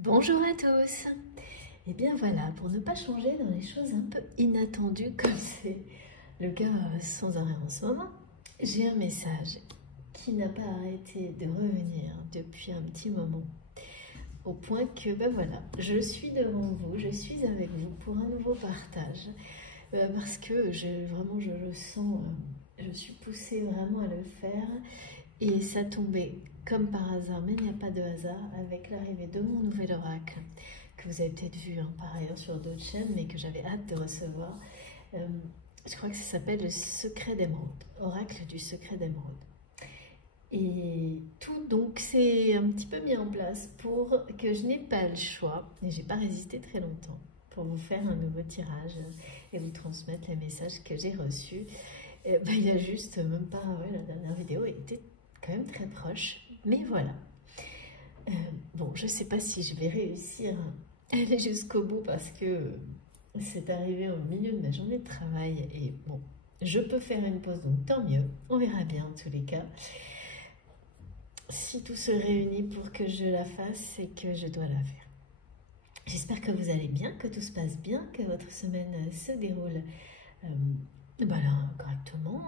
Bonjour à tous. Et bien voilà, pour ne pas changer dans les choses un peu inattendues comme c'est le cas sans arrêt en ce moment, j'ai un message qui n'a pas arrêté de revenir depuis un petit moment. Au point que, ben voilà, je suis devant vous, je suis avec vous pour un nouveau partage. Parce que vraiment, je le sens, je suis poussée vraiment à le faire. Et ça tombait comme par hasard, mais il n'y a pas de hasard, avec l'arrivée de mon nouvel oracle, que vous avez peut-être vu par ailleurs sur d'autres chaînes, mais que j'avais hâte de recevoir. Je crois que ça s'appelle le secret d'émeraude, oracle du secret d'émeraude. Et tout donc c'est un petit peu mis en place pour que je n'ai pas le choix, et j'ai pas résisté très longtemps, pour vous faire un nouveau tirage et vous transmettre les messages que j'ai reçus. Il y a juste même pas, la dernière vidéo était quand même très proche, mais voilà. Bon, je sais pas si je vais réussir à aller jusqu'au bout parce que c'est arrivé au milieu de ma journée de travail et bon, je peux faire une pause, donc tant mieux, on verra bien en tous les cas. Si tout se réunit pour que je la fasse, c'est que je dois la faire. J'espère que vous allez bien, que tout se passe bien, que votre semaine se déroule correctement,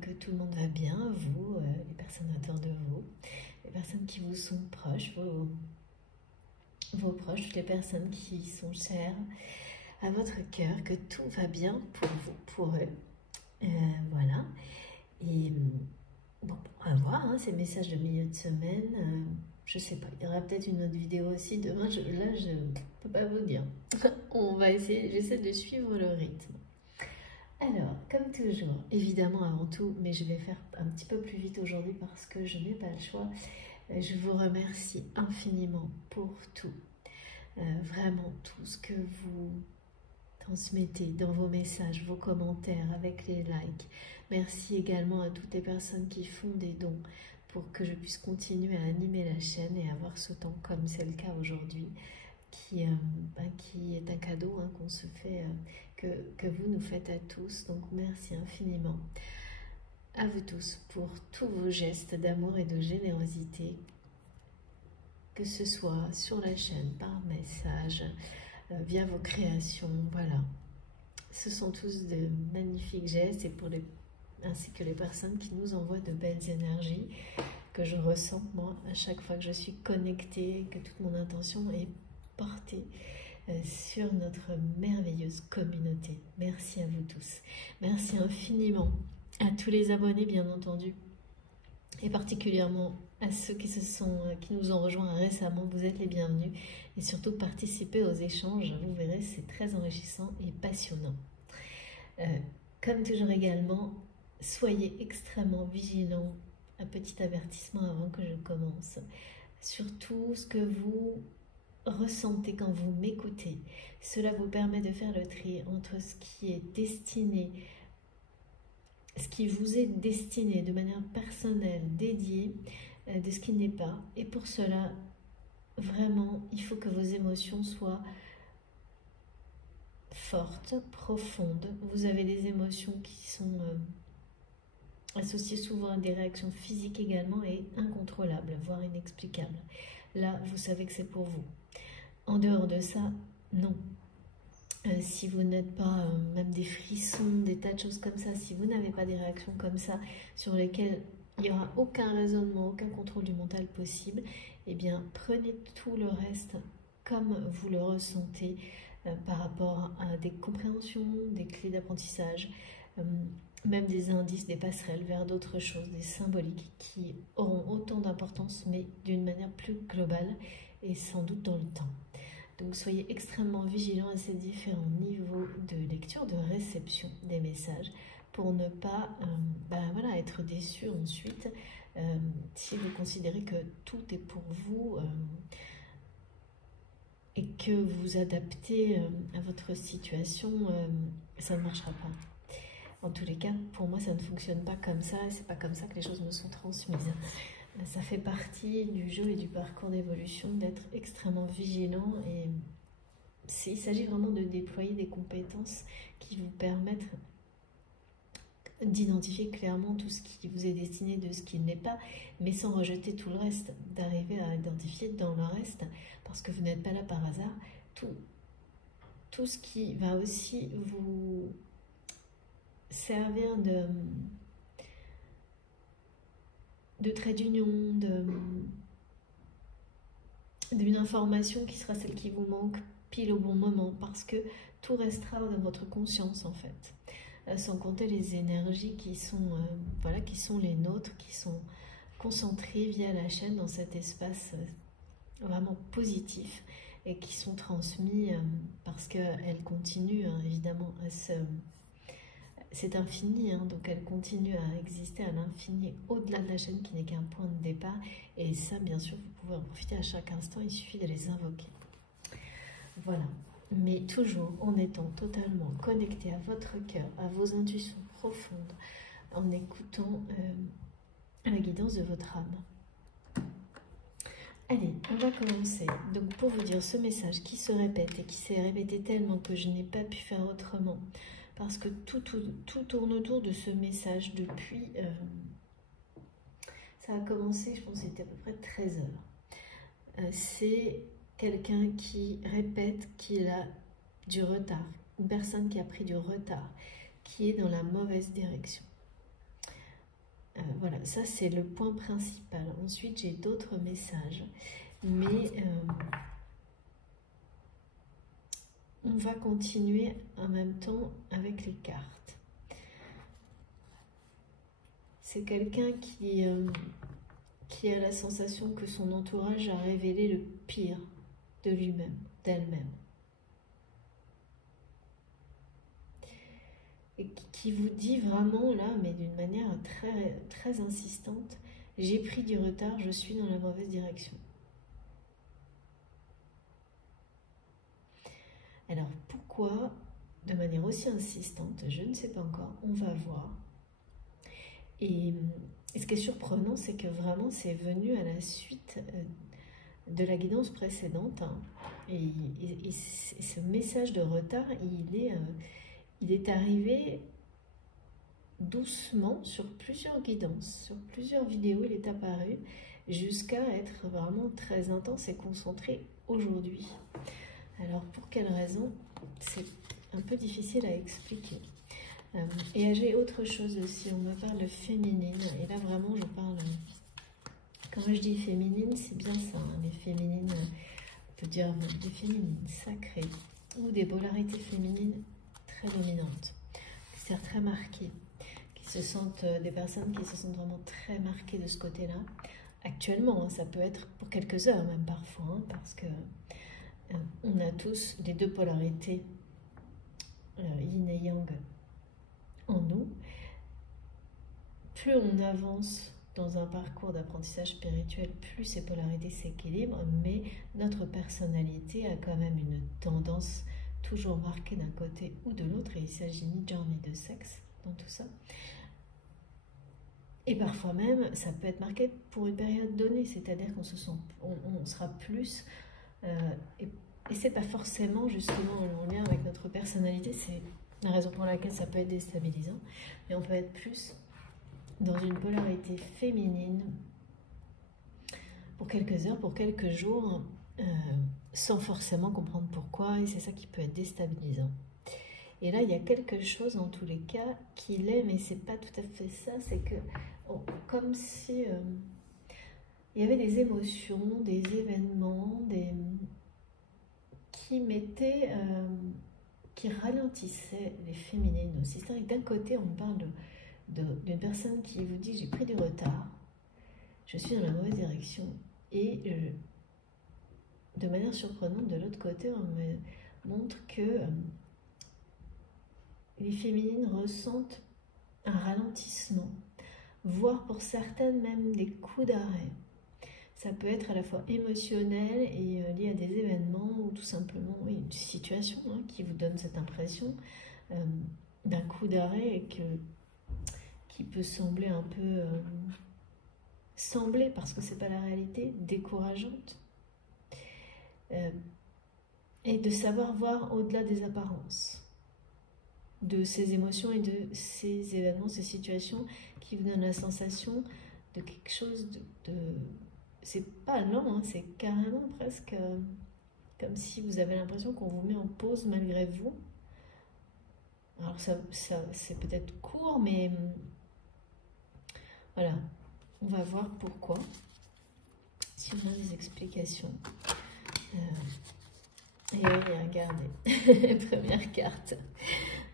que tout le monde va bien, vous, les personnes autour de vous, les personnes qui vous sont proches, vos proches, toutes les personnes qui sont chères à votre cœur, que tout va bien pour vous, pour eux. Voilà. Et bon, on va voir ces messages de milieu de semaine. Je sais pas, il y aura peut-être une autre vidéo aussi demain. Là, je ne peux pas vous dire. On va essayer, j'essaie de suivre le rythme. Alors, comme toujours, évidemment avant tout, mais je vais faire un petit peu plus vite aujourd'hui parce que je n'ai pas le choix. Je vous remercie infiniment pour tout. Vraiment tout ce que vous transmettez dans vos messages, vos commentaires, avec les likes. Merci également à toutes les personnes qui font des dons pour que je puisse continuer à animer la chaîne et avoir ce temps comme c'est le cas aujourd'hui, qui est un cadeau qu'on se fait, que vous nous faites à tous. Donc merci infiniment à vous tous pour tous vos gestes d'amour et de générosité, que ce soit sur la chaîne, par message, via vos créations, voilà. Ce sont tous de magnifiques gestes et ainsi que les personnes qui nous envoient de belles énergies que je ressens moi à chaque fois que je suis connectée, que toute mon intention est portée sur notre merveilleuse communauté. Merci à vous tous. Merci infiniment à tous les abonnés bien entendu et particulièrement à ceux qui nous ont rejoints récemment. Vous êtes les bienvenus et surtout participez aux échanges, vous verrez, c'est très enrichissant et passionnant. Comme toujours également, soyez extrêmement vigilants. Un petit avertissement avant que je commence. Surtout ce que vous ressentez quand vous m'écoutez. Cela vous permet de faire le tri entre ce qui est destiné, ce qui vous est destiné de manière personnelle, dédiée, de ce qui n'est pas. Et pour cela, vraiment, il faut que vos émotions soient fortes, profondes. Vous avez des émotions qui sont associées souvent à des réactions physiques également et incontrôlables, voire inexplicables. Là, vous savez que c'est pour vous. En dehors de ça, non. Si vous n'êtes pas, même des frissons, des tas de choses comme ça, si vous n'avez pas des réactions comme ça, sur lesquelles il n'y aura aucun raisonnement, aucun contrôle du mental possible, eh bien, prenez tout le reste comme vous le ressentez par rapport à des compréhensions, des clés d'apprentissage, même des indices, des passerelles vers d'autres choses, des symboliques qui auront autant d'importance, mais d'une manière plus globale et sans doute dans le temps. Donc soyez extrêmement vigilants à ces différents niveaux de lecture, de réception des messages, pour ne pas être déçus ensuite si vous considérez que tout est pour vous et que vous adaptez à votre situation, ça ne marchera pas. En tous les cas, pour moi, ça ne fonctionne pas comme ça, et c'est pas comme ça que les choses me sont transmises. Ça fait partie du jeu et du parcours d'évolution d'être extrêmement vigilant, et il s'agit vraiment de déployer des compétences qui vous permettent d'identifier clairement tout ce qui vous est destiné de ce qui ne l'est pas, mais sans rejeter tout le reste, d'arriver à identifier dans le reste, parce que vous n'êtes pas là par hasard, tout ce qui va aussi vous servir de trait d'union, d'une information qui sera celle qui vous manque pile au bon moment, parce que tout restera dans votre conscience en fait. Sans compter les énergies qui sont, voilà, qui sont les nôtres, qui sont concentrées via la chaîne dans cet espace vraiment positif et qui sont transmis parce qu'elles continuent évidemment à se... C'est infini, hein, donc elles continuent à exister à l'infini, au-delà de la chaîne qui n'est qu'un point de départ. Et ça, bien sûr, vous pouvez en profiter à chaque instant, il suffit de les invoquer. Voilà. Mais toujours en étant totalement connecté à votre cœur, à vos intuitions profondes, en écoutant la guidance de votre âme. Allez, on va commencer. Donc pour vous dire ce message qui se répète et qui s'est répété tellement que je n'ai pas pu faire autrement, parce que tout tourne autour de ce message depuis... ça a commencé, je pense que c'était à peu près 13 heures. C'est quelqu'un qui répète qu'il a du retard, une personne qui a pris du retard, qui est dans la mauvaise direction. Voilà, ça c'est le point principal. Ensuite, j'ai d'autres messages, mais on va continuer en même temps avec les cartes. C'est quelqu'un qui a la sensation que son entourage a révélé le pire de lui-même, d'elle-même. Et qui vous dit vraiment là, mais d'une manière très, très insistante, j'ai pris du retard, je suis dans la mauvaise direction. Alors pourquoi, de manière aussi insistante, je ne sais pas encore, on va voir. Et ce qui est surprenant, c'est que vraiment c'est venu à la suite de la guidance précédente. Hein, et ce message de retard, il est arrivé doucement sur plusieurs guidances, sur plusieurs vidéos, il est apparu jusqu'à être vraiment très intense et concentré aujourd'hui. Alors pour quelle raison? C'est un peu difficile à expliquer. Et j'ai autre chose aussi, on me parle de féminine, et là vraiment je parle, quand je dis féminine, c'est bien ça, hein, les féminines, on peut dire des féminines sacrées, ou des polarités féminines très dominantes, c'est-à-dire très marquées, qui se sentent, des personnes qui se sentent vraiment très marquées de ce côté-là, actuellement, hein, ça peut être pour quelques heures même parfois, hein, parce que on a tous les deux polarités, yin et yang, en nous. Plus on avance dans un parcours d'apprentissage spirituel, plus ces polarités s'équilibrent, mais notre personnalité a quand même une tendance toujours marquée d'un côté ou de l'autre, et il s'agit ni de genre ni de sexe dans tout ça. Et parfois même, ça peut être marqué pour une période donnée, c'est-à-dire qu'on on sera plus... et c'est pas forcément justement en lien avec notre personnalité, c'est la raison pour laquelle ça peut être déstabilisant, mais on peut être plus dans une polarité féminine pour quelques heures, pour quelques jours, sans forcément comprendre pourquoi, et c'est ça qui peut être déstabilisant. Et là, il y a quelque chose en tous les cas qui l'est, mais c'est pas tout à fait ça, c'est que comme si il y avait des émotions, des événements, qui ralentissaient les féminines aussi. C'est-à-dire que d'un côté, on parle d'une personne qui vous dit j'ai pris du retard, je suis dans la mauvaise direction, et de manière surprenante, de l'autre côté, on me montre que les féminines ressentent un ralentissement, voire pour certaines même des coups d'arrêt. Ça peut être à la fois émotionnel et lié à des événements ou tout simplement une situation, hein, qui vous donne cette impression d'un coup d'arrêt et qui peut sembler un peu... sembler, parce que c'est pas la réalité, décourageante. Et de savoir voir au-delà des apparences, de ces émotions et de ces événements, ces situations qui vous donnent la sensation de quelque chose c'est pas lent, hein, c'est carrément presque comme si vous avez l'impression qu'on vous met en pause malgré vous. Alors ça c'est peut-être court, mais voilà, on va voir pourquoi. Si on a des explications. Et oui, regardez, première carte.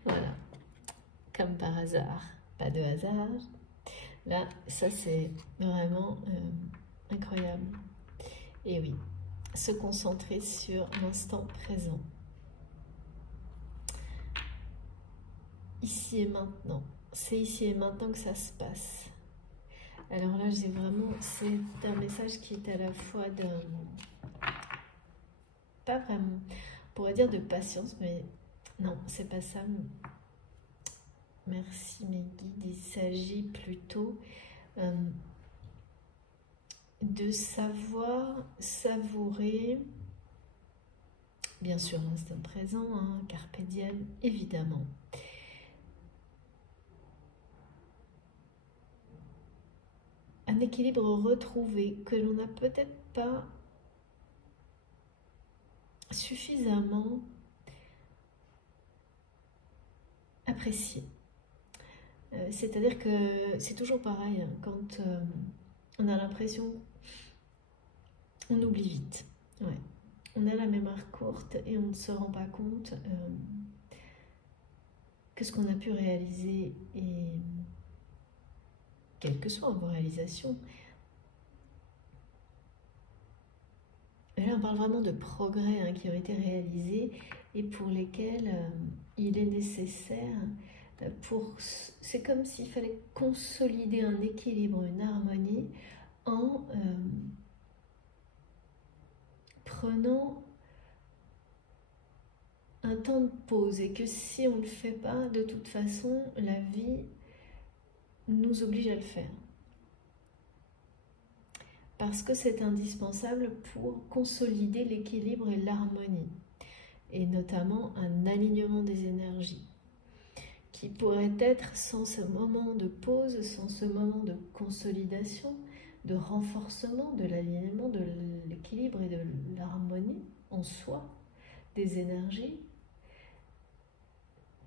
Voilà, comme par hasard, pas de hasard. Là, ça c'est vraiment incroyable. Et oui, se concentrer sur l'instant présent. Ici et maintenant. C'est ici et maintenant que ça se passe. Alors là, j'ai vraiment, c'est un message qui est à la fois d'un, pas vraiment, on pourrait dire de patience, mais non, c'est pas ça. Merci mes guides, il s'agit plutôt de savoir savourer, bien sûr l'instant présent, hein, carpe diem, évidemment. Un équilibre retrouvé que l'on n'a peut-être pas suffisamment apprécié. C'est-à-dire que c'est toujours pareil, hein, quand on a l'impression, on oublie vite. Ouais. On a la mémoire courte et on ne se rend pas compte que ce qu'on a pu réaliser, et quelles que soient vos réalisations, et là on parle vraiment de progrès hein, qui ont été réalisés et pour lesquels il est nécessaire c'est comme s'il fallait consolider un équilibre, une harmonie en prenant un temps de pause, et que si on ne le fait pas, de toute façon la vie nous oblige à le faire. Parce que c'est indispensable pour consolider l'équilibre et l'harmonie, et notamment un alignement des énergies, qui pourrait être sans ce moment de pause, sans ce moment de consolidation, de renforcement de l'alignement, de l'équilibre et de l'harmonie en soi, des énergies,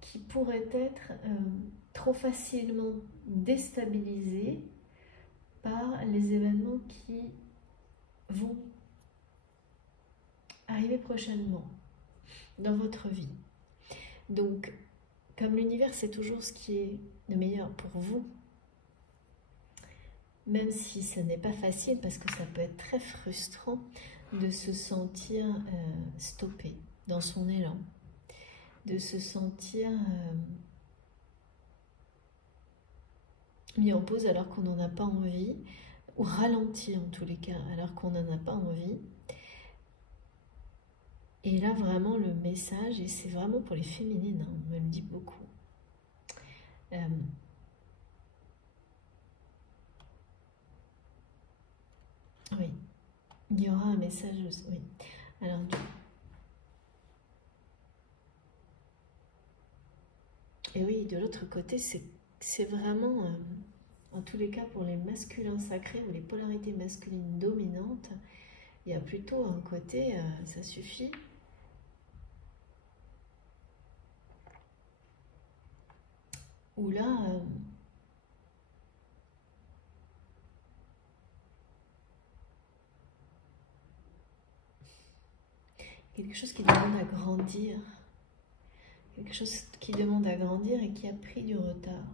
qui pourraient être trop facilement déstabilisées par les événements qui vont arriver prochainement dans votre vie. Donc, comme l'univers c'est toujours ce qui est le meilleur pour vous, même si ce n'est pas facile, parce que ça peut être très frustrant de se sentir stoppé dans son élan, de se sentir mis en pause alors qu'on n'en a pas envie, ou ralenti en tous les cas alors qu'on n'en a pas envie. Et là vraiment le message, et c'est vraiment pour les féminines, hein, on me le dit beaucoup, oui, il y aura un message, oui. Alors et oui, de l'autre côté, c'est vraiment, en tous les cas pour les masculins sacrés ou les polarités masculines dominantes, il y a plutôt un côté, ça suffit. Où là, quelque chose qui demande à grandir. Quelque chose qui demande à grandir et qui a pris du retard.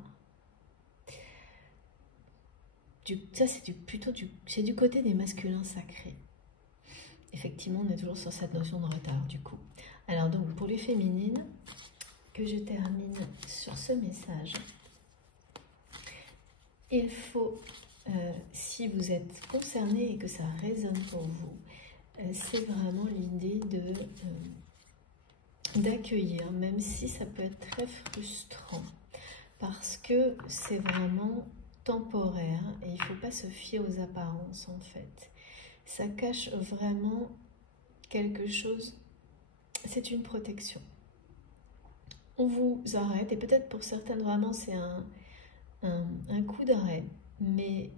Ça, c'est du côté des masculins sacrés. Effectivement, on est toujours sur cette notion de retard, du coup. Alors donc, pour les féminines, que je termine sur ce message, il faut, si vous êtes concerné et que ça résonne pour vous, c'est vraiment l'idée d'accueillir, même si ça peut être très frustrant, parce que c'est vraiment temporaire et il ne faut pas se fier aux apparences en fait. Ça cache vraiment quelque chose, c'est une protection. On vous arrête, et peut-être pour certaines vraiment c'est un coup d'arrêt, mais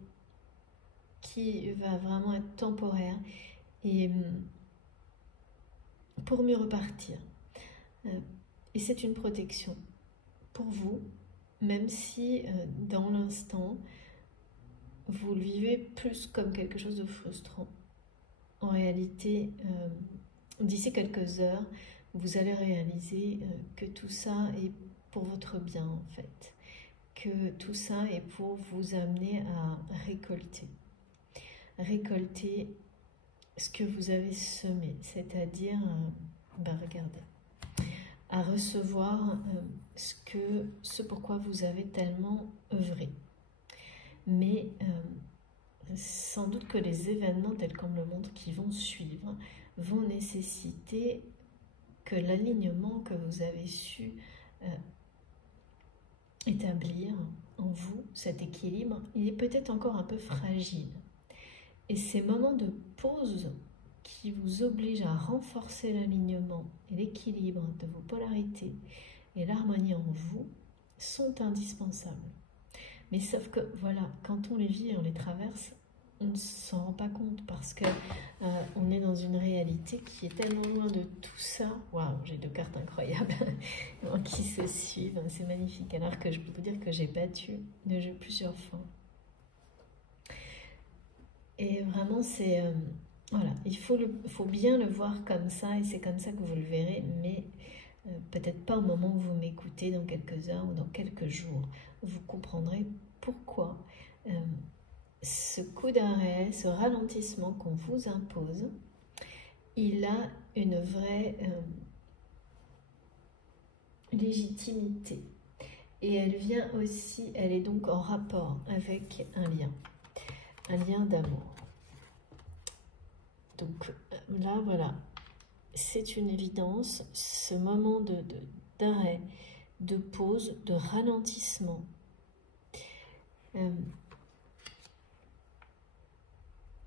qui va vraiment être temporaire et pour mieux repartir. Et c'est une protection pour vous, même si dans l'instant, vous le vivez plus comme quelque chose de frustrant. En réalité, d'ici quelques heures, vous allez réaliser que tout ça est pour votre bien en fait. Que tout ça est pour vous amener à récolter. Récolter ce que vous avez semé, c'est-à-dire, regardez, à recevoir ce pourquoi vous avez tellement œuvré. Mais sans doute que les événements tels qu'on le montre qui vont suivre vont nécessiter que l'alignement que vous avez su établir en vous, cet équilibre, il est peut-être encore un peu fragile. Et ces moments de pause qui vous obligent à renforcer l'alignement et l'équilibre de vos polarités et l'harmonie en vous sont indispensables. Mais sauf que, voilà, quand on les vit et on les traverse, on ne s'en rend pas compte parce que on est dans une réalité qui est tellement loin de tout ça. Waouh, j'ai 2 cartes incroyables qui se suivent, c'est magnifique. Alors que je peux vous dire que j'ai battu le jeu plusieurs fois. Et vraiment, c'est... voilà, il faut bien le voir comme ça et c'est comme ça que vous le verrez, mais peut-être pas au moment où vous m'écoutez dans quelques heures ou dans quelques jours. Vous comprendrez pourquoi ce coup d'arrêt, ce ralentissement qu'on vous impose, il a une vraie légitimité. Et elle vient aussi, elle est donc en rapport avec un lien d'amour. Donc là, voilà, c'est une évidence, ce moment d'arrêt, de pause, de ralentissement.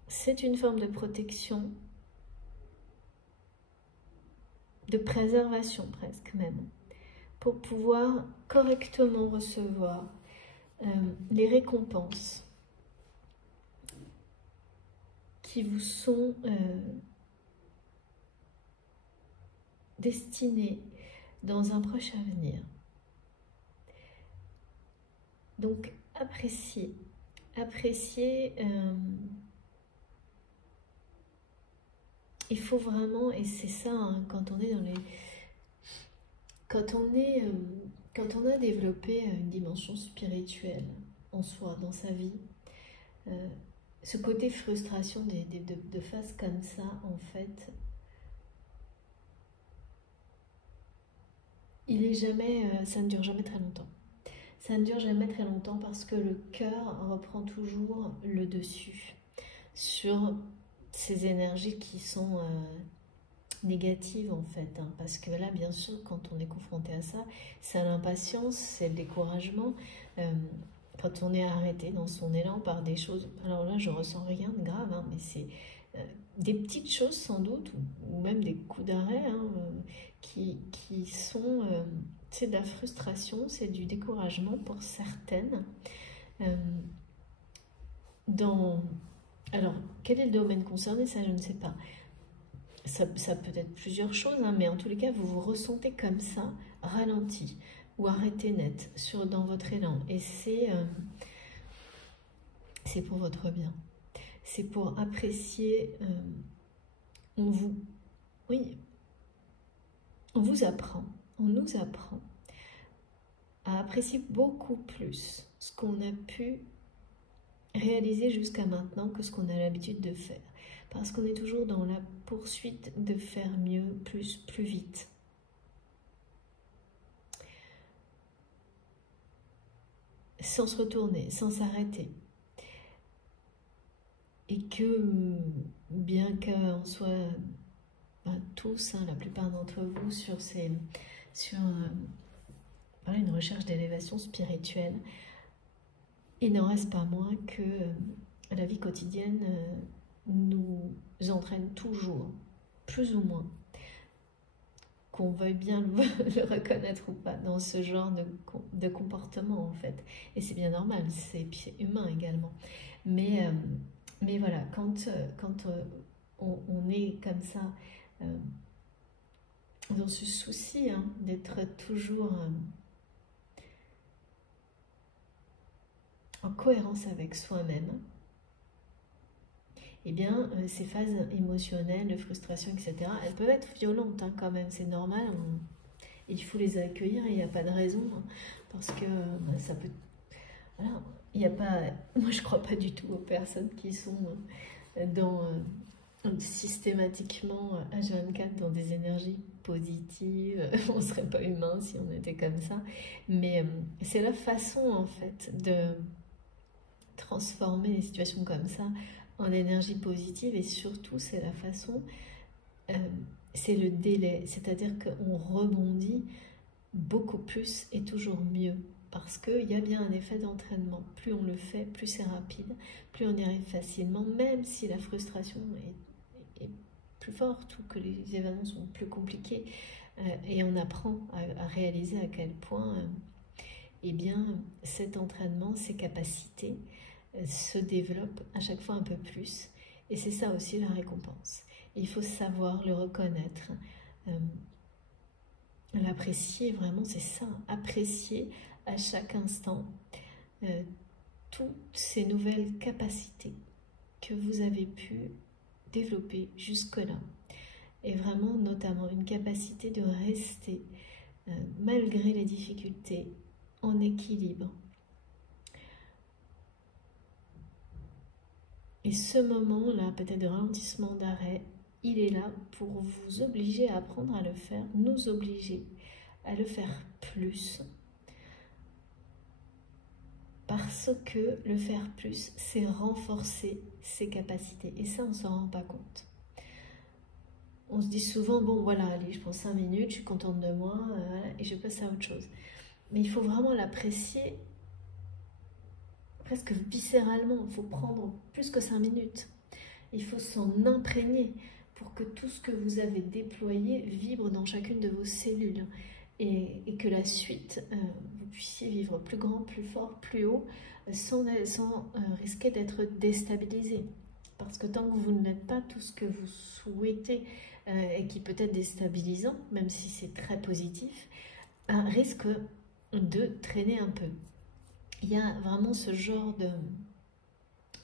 C'est une forme de protection, de préservation presque même, pour pouvoir correctement recevoir les récompenses qui vous sont destinées dans un proche avenir. Donc, appréciez. Il faut vraiment, et c'est ça, hein, quand on est dans les... Quand on a développé une dimension spirituelle en soi, dans sa vie, ce côté frustration de face comme ça, en fait, il est jamais, ça ne dure jamais très longtemps. Ça ne dure jamais très longtemps parce que le cœur reprend toujours le dessus sur ces énergies qui sont négatives en fait. Hein, parce que là, bien sûr, quand on est confronté à ça, c'est l'impatience, c'est le découragement. Quand on est arrêté dans son élan par des choses, alors là, je ressens rien de grave, hein, mais c'est des petites choses sans doute, ou même des coups d'arrêt, hein, qui sont... c'est de la frustration, c'est du découragement pour certaines. Alors, quel est le domaine concerné? Ça, je ne sais pas. Ça peut être plusieurs choses, hein, mais en tous les cas, vous vous ressentez comme ça, ralenti ou arrêté net dans votre élan. Et c'est pour votre bien. C'est pour apprécier, on vous apprend, on nous apprend à apprécier beaucoup plus ce qu'on a pu réaliser jusqu'à maintenant que ce qu'on a l'habitude de faire. Parce qu'on est toujours dans la poursuite de faire mieux, plus vite. Sans se retourner, sans s'arrêter. Et que, bien qu'on soit tous, hein, la plupart d'entre vous, sur une recherche d'élévation spirituelle, il n'en reste pas moins que la vie quotidienne nous entraîne toujours, plus ou moins, qu'on veuille bien le reconnaître ou pas, dans ce genre de comportement en fait. Et c'est bien normal, c'est humain également. Mais Mais voilà, quand on est comme ça, dans ce souci hein, d'être toujours en cohérence avec soi-même, eh bien, ces phases émotionnelles, de frustration, etc., elles peuvent être violentes hein, quand même, c'est normal. Il faut les accueillir et il n'y a pas de raison, hein, parce que ça peut... Voilà, il n'y a pas... Moi, je ne crois pas du tout aux personnes qui sont dans... systématiquement H24 dans des énergies positives. On ne serait pas humain si on était comme ça. Mais c'est la façon, en fait, de transformer les situations comme ça en énergie positive, et surtout c'est la façon, c'est le délai, c'est-à-dire qu'on rebondit beaucoup plus et toujours mieux, parce qu'il y a bien un effet d'entraînement. Plus on le fait, plus c'est rapide, plus on y arrive facilement, même si la frustration est plus forte ou que les événements sont plus compliqués, et on apprend à réaliser à quel point eh bien, cet entraînement, ces capacités se développe à chaque fois un peu plus, et c'est ça aussi la récompense. Et il faut savoir le reconnaître, l'apprécier vraiment, c'est ça, apprécier à chaque instant toutes ces nouvelles capacités que vous avez pu développer jusque-là, et vraiment notamment une capacité de rester malgré les difficultés en équilibre. Et ce moment-là, peut-être de ralentissement, d'arrêt, il est là pour vous obliger à apprendre à le faire, nous obliger à le faire plus. Parce que le faire plus, c'est renforcer ses capacités. Et ça, on ne s'en rend pas compte. On se dit souvent, bon voilà, allez, je prends 5 minutes, je suis contente de moi, et je passe à autre chose. Mais il faut vraiment l'apprécier presque viscéralement. Il faut prendre plus que 5 minutes. Il faut s'en imprégner pour que tout ce que vous avez déployé vibre dans chacune de vos cellules, et que la suite, vous puissiez vivre plus grand, plus fort, plus haut, sans risquer d'être déstabilisé. Parce que tant que vous n'êtes pas tout ce que vous souhaitez, et qui peut être déstabilisant, même si c'est très positif, risque de traîner un peu. Il y a vraiment ce genre de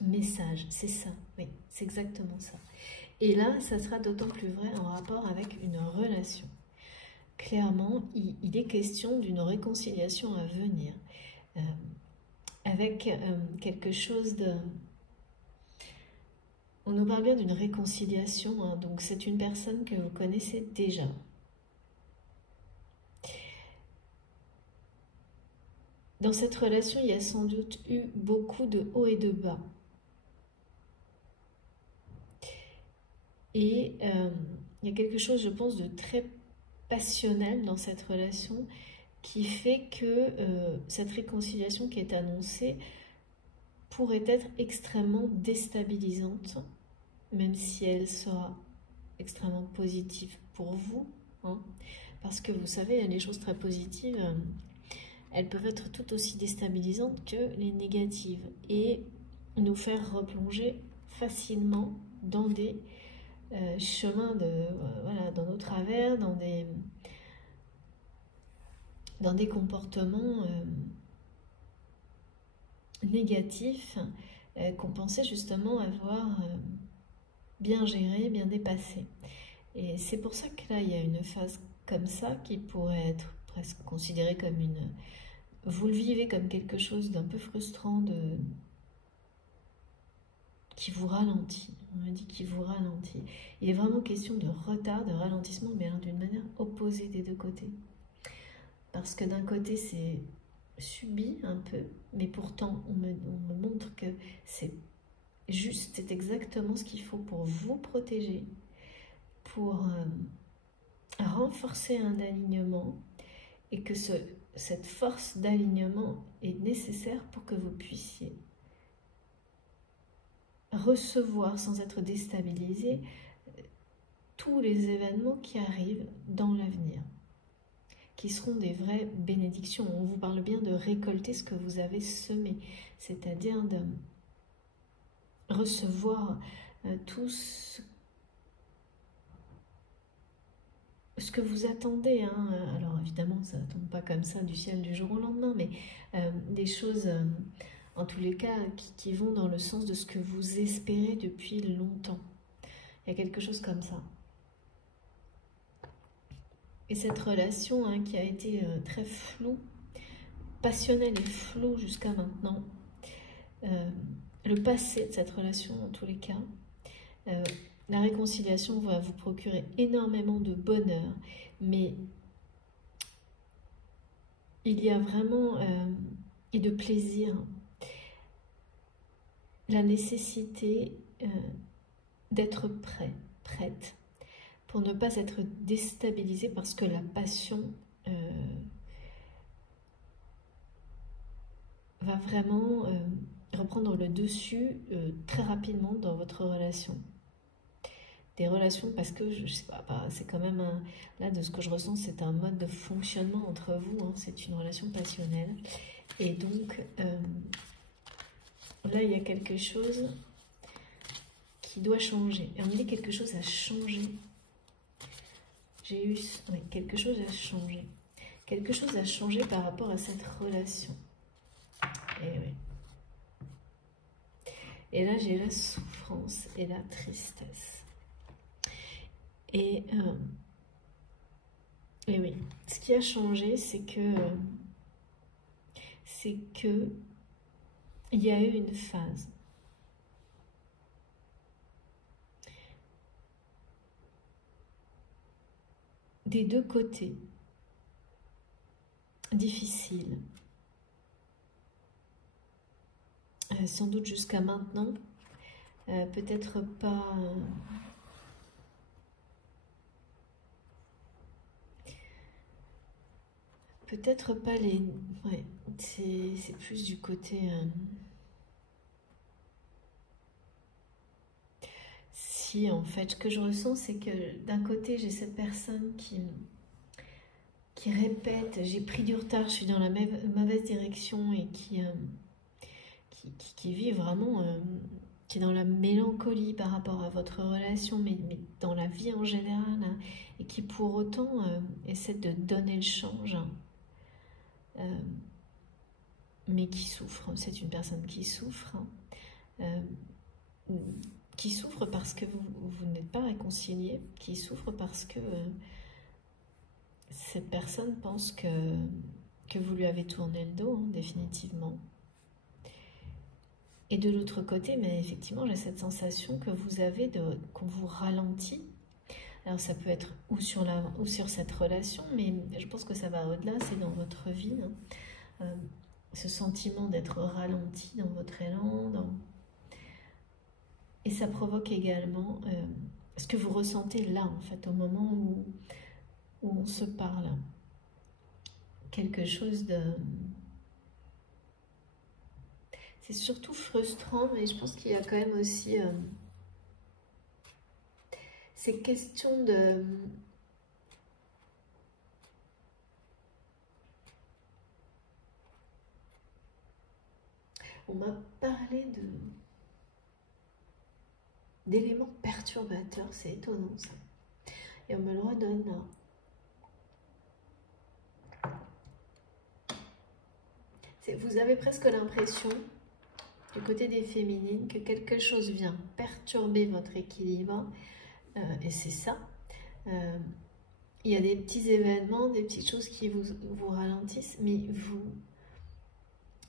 message, c'est ça, oui, c'est exactement ça. Et là, ça sera d'autant plus vrai en rapport avec une relation. Clairement, il est question d'une réconciliation à venir, avec quelque chose de... On nous parle bien d'une réconciliation, hein, donc c'est une personne que vous connaissez déjà. Dans cette relation, il y a sans doute eu beaucoup de hauts et de bas. Et il y a quelque chose, je pense, de très passionnel dans cette relation, qui fait que cette réconciliation qui est annoncée pourrait être extrêmement déstabilisante, même si elle sera extrêmement positive pour vous, hein, parce que vous savez, les choses très positives, elles peuvent être tout aussi déstabilisantes que les négatives, et nous faire replonger facilement dans des chemins voilà, dans nos travers, dans des comportements négatifs qu'on pensait justement avoir bien gérés, bien dépassés. Et c'est pour ça que là, il y a une phase comme ça qui pourrait être presque considérée comme une... Vous le vivez comme quelque chose d'un peu frustrant, qui vous ralentit. On m'a dit qui vous ralentit. Il est vraiment question de retard, de ralentissement, mais d'une manière opposée des deux côtés. Parce que d'un côté, c'est subi un peu, mais pourtant, on me montre que c'est juste, c'est exactement ce qu'il faut pour vous protéger, pour renforcer un alignement, et que cette force d'alignement est nécessaire pour que vous puissiez recevoir sans être déstabilisé tous les événements qui arrivent dans l'avenir, qui seront des vraies bénédictions. On vous parle bien de récolter ce que vous avez semé, c'est-à-dire recevoir tout ce que vous attendez, hein. Alors évidemment, ça ne tombe pas comme ça du ciel du jour au lendemain, mais des choses, en tous les cas, qui vont dans le sens de ce que vous espérez depuis longtemps. Il y a quelque chose comme ça. Et cette relation, hein, qui a été très floue, passionnelle et floue jusqu'à maintenant, le passé de cette relation, en tous les cas, la réconciliation va vous procurer énormément de bonheur, mais il y a vraiment, et de plaisir, la nécessité d'être prêt, prête, pour ne pas être déstabilisé parce que la passion va vraiment reprendre le dessus très rapidement dans votre relation. Des relations, parce que je sais pas, c'est quand même là de ce que je ressens, c'est un mode de fonctionnement entre vous, hein, c'est une relation passionnelle, et donc là il y a quelque chose qui doit changer, et on me dit quelque chose a changé. J'ai eu, oui, quelque chose a changé par rapport à cette relation, et oui. Et là j'ai la souffrance et la tristesse. Et oui, ce qui a changé, c'est que il y a eu une phase des deux côtés difficile, sans doute jusqu'à maintenant, peut-être pas. Peut-être pas les... Ouais, c'est plus du côté... Si, en fait, ce que je ressens, c'est que d'un côté, j'ai cette personne qui répète, j'ai pris du retard, je suis dans la mauvaise direction, et qui vit vraiment... qui est dans la mélancolie par rapport à votre relation, mais dans la vie en général, hein, et qui pour autant essaie de donner le change, hein. Mais qui souffre, c'est une personne qui souffre, hein, qui souffre parce que vous n'êtes pas réconciliés, qui souffre parce que cette personne pense que vous lui avez tourné le dos, hein, définitivement. Et de l'autre côté, mais effectivement, j'ai cette sensation que vous avez qu'on vous ralentit. Alors ça peut être ou sur cette relation, mais je pense que ça va au-delà, c'est dans votre vie, hein. Ce sentiment d'être ralenti dans votre élan, et ça provoque également ce que vous ressentez là, en fait, au moment où on se parle. Quelque chose de... C'est surtout frustrant, mais je pense qu'il y a quand même aussi ces questions de... On m'a parlé d'éléments perturbateurs, c'est étonnant ça. Et on me le redonne là. Vous avez presque l'impression, du côté des féminines, que quelque chose vient perturber votre équilibre, et c'est ça. Il y a des petits événements, des petites choses qui vous ralentissent, mais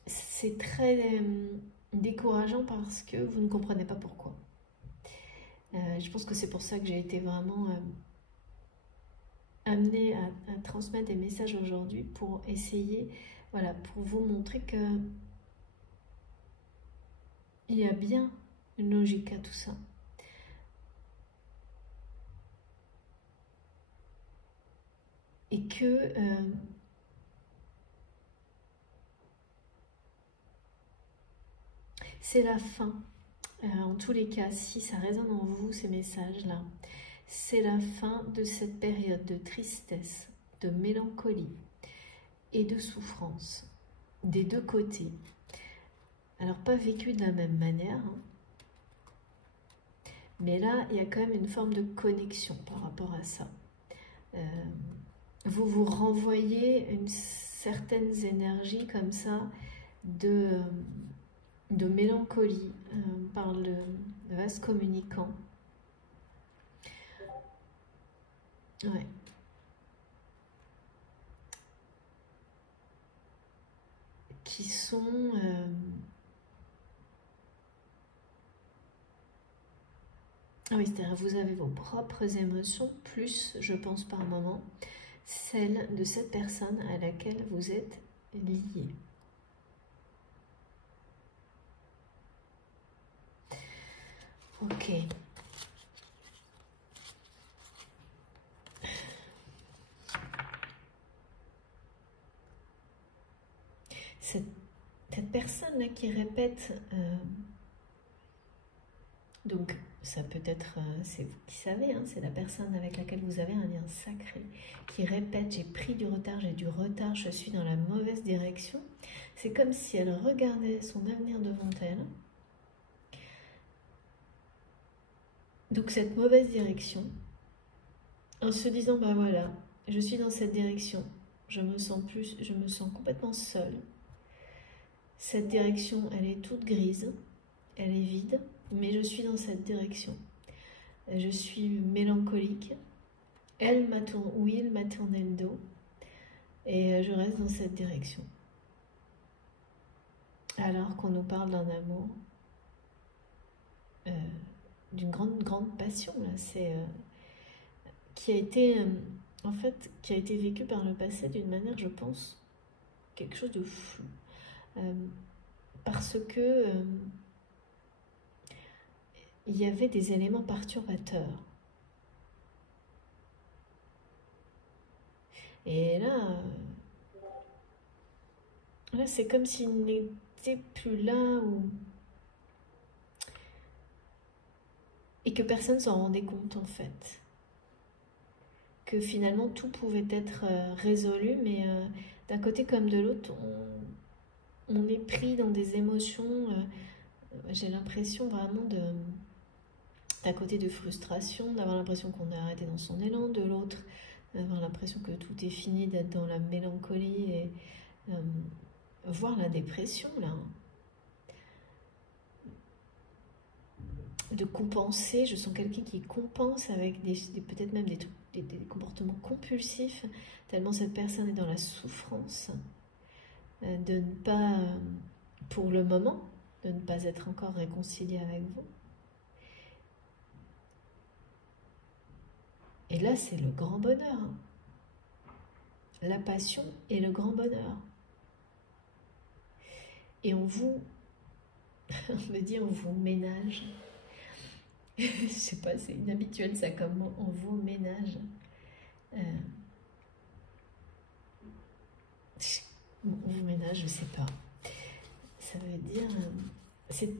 c'est très décourageant parce que vous ne comprenez pas pourquoi. Je pense que c'est pour ça que j'ai été vraiment amenée à transmettre des messages aujourd'hui pour essayer, voilà, pour vous montrer que il y a bien une logique à tout ça. Et que c'est la fin. En tous les cas, si ça résonne en vous, ces messages-là, c'est la fin de cette période de tristesse, de mélancolie et de souffrance, des deux côtés. Alors, pas vécu de la même manière, hein, Mais là, il y a quand même une forme de connexion par rapport à ça. Vous vous renvoyez certaines énergies comme ça de mélancolie par le vase communicant. Ouais. Qui sont... Ah oui, c'est-à-dire vous avez vos propres émotions, plus, je pense par moment, celles de cette personne à laquelle vous êtes lié. Ok. Cette personne-là qui répète, donc ça peut être, c'est vous qui savez, hein, c'est la personne avec laquelle vous avez un lien sacré, qui répète, j'ai pris du retard, j'ai du retard, je suis dans la mauvaise direction. C'est comme si elle regardait son avenir devant elle. Donc cette mauvaise direction, en se disant, bah voilà, je suis dans cette direction, je me sens complètement seule. Cette direction, elle est toute grise, elle est vide, mais je suis dans cette direction. Je suis mélancolique. Il m'a tourné le dos, et je reste dans cette direction. Alors qu'on nous parle d'un amour, d'une grande passion, là, qui a été, en fait, qui a été vécu par le passé d'une manière, je pense, quelque chose de flou. Parce que il y avait des éléments perturbateurs. Et là c'est comme s'il n'était plus là, et que personne s'en rendait compte en fait. Que finalement tout pouvait être résolu, mais d'un côté comme de l'autre, on est pris dans des émotions, j'ai l'impression vraiment d'un côté de frustration, d'avoir l'impression qu'on a arrêté dans son élan, de l'autre, d'avoir l'impression que tout est fini, d'être dans la mélancolie et voire la dépression là. De compenser, je sens quelqu'un qui compense avec peut-être même des comportements compulsifs, tellement cette personne est dans la souffrance, de ne pas, pour le moment, de ne pas être encore réconcilié avec vous. Et là, c'est le grand bonheur. La passion et le grand bonheur. Et on vous, on me dit, on vous ménage. Je sais pas, c'est inhabituel ça, comme on vous ménage. On vous ménage, je sais pas. Ça veut dire, c'est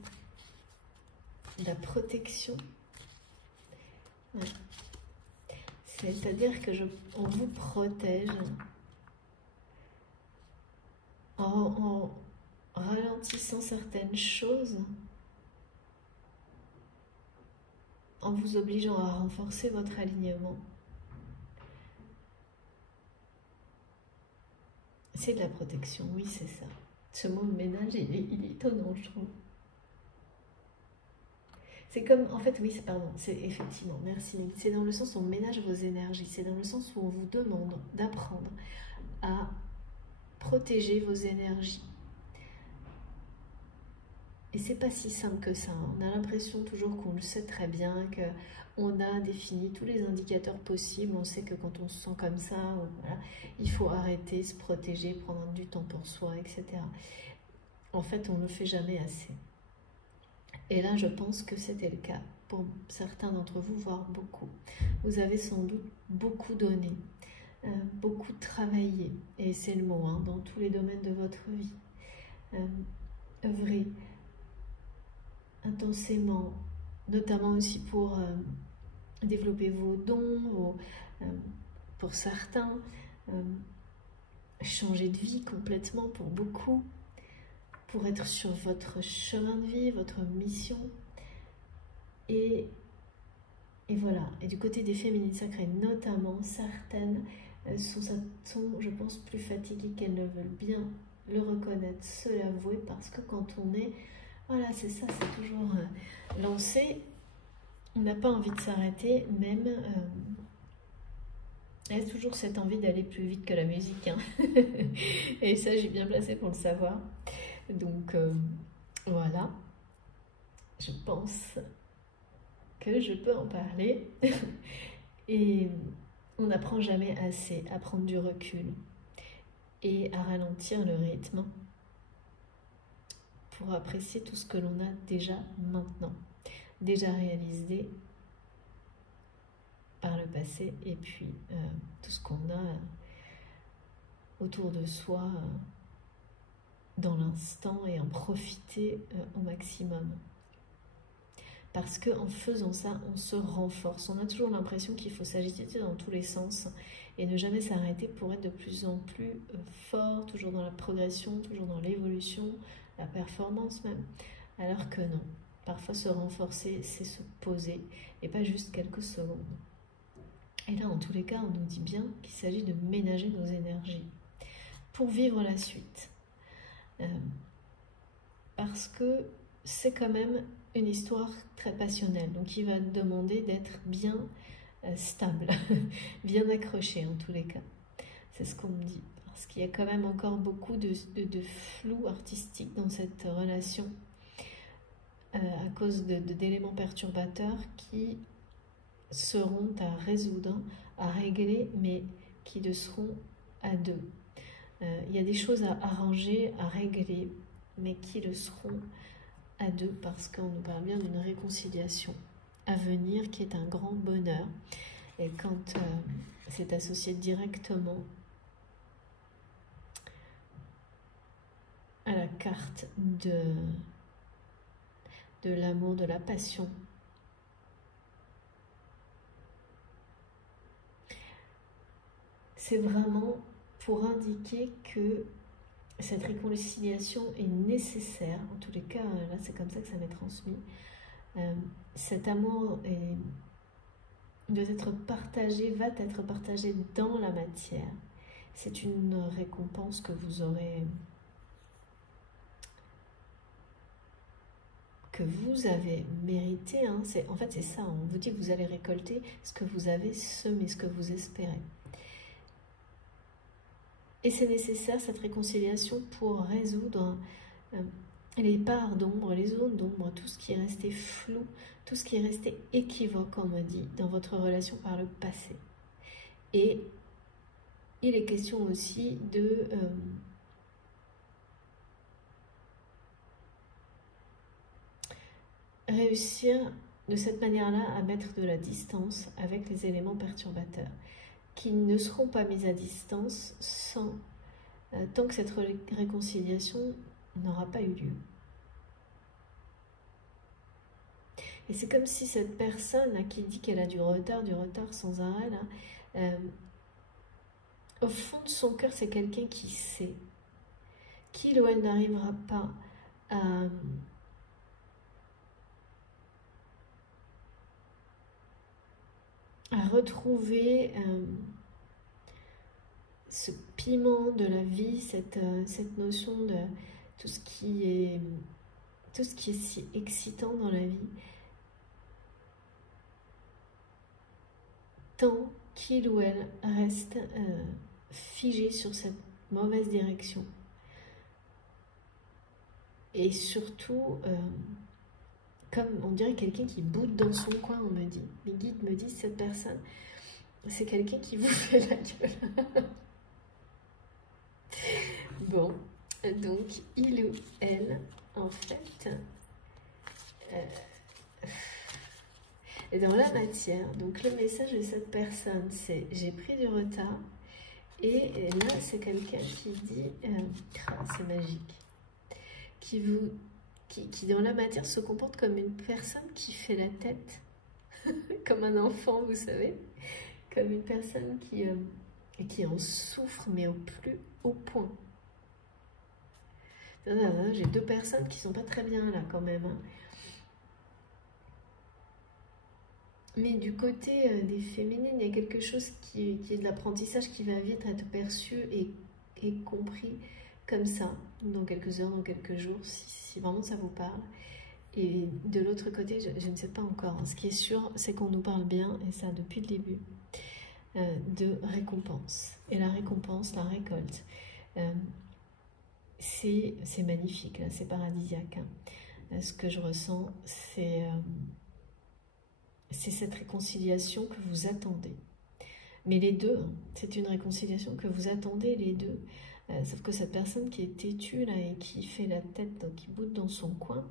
la protection. Ouais. C'est-à-dire que on vous protège en ralentissant certaines choses, en vous obligeant à renforcer votre alignement. C'est de la protection, oui, c'est ça. Ce mot ménage, il est étonnant, je trouve. C'est comme, en fait, oui, pardon, c'est effectivement, merci. C'est dans le sens où on ménage vos énergies, c'est dans le sens où on vous demande d'apprendre à protéger vos énergies. Et c'est pas si simple que ça. On a l'impression toujours qu'on le sait très bien, qu'on a défini tous les indicateurs possibles. On sait que quand on se sent comme ça, voilà, il faut arrêter, se protéger, prendre du temps pour soi, etc. En fait, on ne le fait jamais assez. Et là, je pense que c'était le cas pour certains d'entre vous, voire beaucoup. Vous avez sans doute beaucoup donné, beaucoup travaillé, et c'est le mot, hein, dans tous les domaines de votre vie. Œuvrez intensément, notamment aussi pour développer vos dons, pour certains, changer de vie complètement pour beaucoup, pour être sur votre chemin de vie, votre mission. Et Et voilà, et du côté des féminines sacrées notamment, certaines sont, je pense, plus fatiguées qu'elles ne veulent bien le reconnaître, se l'avouer, parce que quand on est, voilà, c'est ça, c'est toujours lancé, on n'a pas envie de s'arrêter, même, il y a toujours cette envie d'aller plus vite que la musique, hein. Et ça, j'ai bien placé pour le savoir. Donc, voilà, je pense que je peux en parler. Et on n'apprend jamais assez à prendre du recul et à ralentir le rythme pour apprécier tout ce que l'on a déjà maintenant, déjà réalisé par le passé, et puis tout ce qu'on a autour de soi dans l'instant, et en profiter au maximum. Parce qu'en faisant ça, on se renforce. On a toujours l'impression qu'il faut s'agiter dans tous les sens et ne jamais s'arrêter pour être de plus en plus fort, toujours dans la progression, toujours dans l'évolution, la performance même. Alors que non, parfois se renforcer, c'est se poser, et pas juste quelques secondes. Et là, en tous les cas, on nous dit bien qu'il s'agit de ménager nos énergies pour vivre la suite. Parce que c'est quand même une histoire très passionnelle, donc il va demander d'être bien stable, bien accroché en tous les cas. C'est ce qu'on me dit, parce qu'il y a quand même encore beaucoup de flou artistique dans cette relation, à cause d'éléments perturbateurs qui seront à résoudre, à régler, mais qui le seront à deux. Il y a des choses à arranger, à régler, mais qui le seront à deux, parce qu'on nous parle bien d'une réconciliation à venir qui est un grand bonheur. Et quand c'est associé directement à la carte de l'amour, de la passion, c'est vraiment pour indiquer que cette réconciliation est nécessaire. En tous les cas, là c'est comme ça que ça m'est transmis. Cet amour doit être partagé, va être partagé dans la matière. C'est une récompense que vous aurez, que vous avez mérité, hein. En fait c'est ça, on vous dit que vous allez récolter ce que vous avez semé, ce que vous espérez. Et c'est nécessaire, cette réconciliation, pour résoudre les parts d'ombre, les zones d'ombre, tout ce qui est resté flou, tout ce qui est resté équivoque, on me dit, dans votre relation par le passé. Et il est question aussi de réussir de cette manière-là à mettre de la distance avec les éléments perturbateurs, qui ne seront pas mis à distance tant que cette réconciliation n'aura pas eu lieu. Et c'est comme si cette personne là, qui dit qu'elle a du retard sans arrêt, là, au fond de son cœur, c'est quelqu'un qui sait qu'il ou elle n'arrivera pas à retrouver ce piment de la vie, cette notion de tout ce qui est si excitant dans la vie, tant qu'il ou elle reste figé sur cette mauvaise direction. Et surtout, comme on dirait quelqu'un qui boude dans son coin, on me dit. Les guides me disent, cette personne, c'est quelqu'un qui vous fait la gueule. Bon, donc il ou elle, en fait, est dans la matière. Donc le message de cette personne, c'est « j'ai pris du retard ». Et là, c'est quelqu'un qui dit c'est magique, qui dans la matière se comporte comme une personne qui fait la tête, comme un enfant, vous savez, comme une personne qui en souffre, mais au plus haut point. J'ai deux personnes qui sont pas très bien là quand même, hein. Mais du côté des féminines, il y a quelque chose qui est de l'apprentissage qui va vite être perçu et compris comme ça, dans quelques heures, dans quelques jours, si vraiment ça vous parle. Et de l'autre côté, je ne sais pas encore. Ce qui est sûr, c'est qu'on nous parle bien, et ça depuis le début, de récompense. Et la récompense, la récolte, c'est magnifique, c'est paradisiaque. Hein. Ce que je ressens, c'est cette réconciliation que vous attendez. Mais les deux, hein, c'est une réconciliation que vous attendez les deux. Sauf que cette personne qui est têtue là, et qui fait la tête, qui boude dans son coin,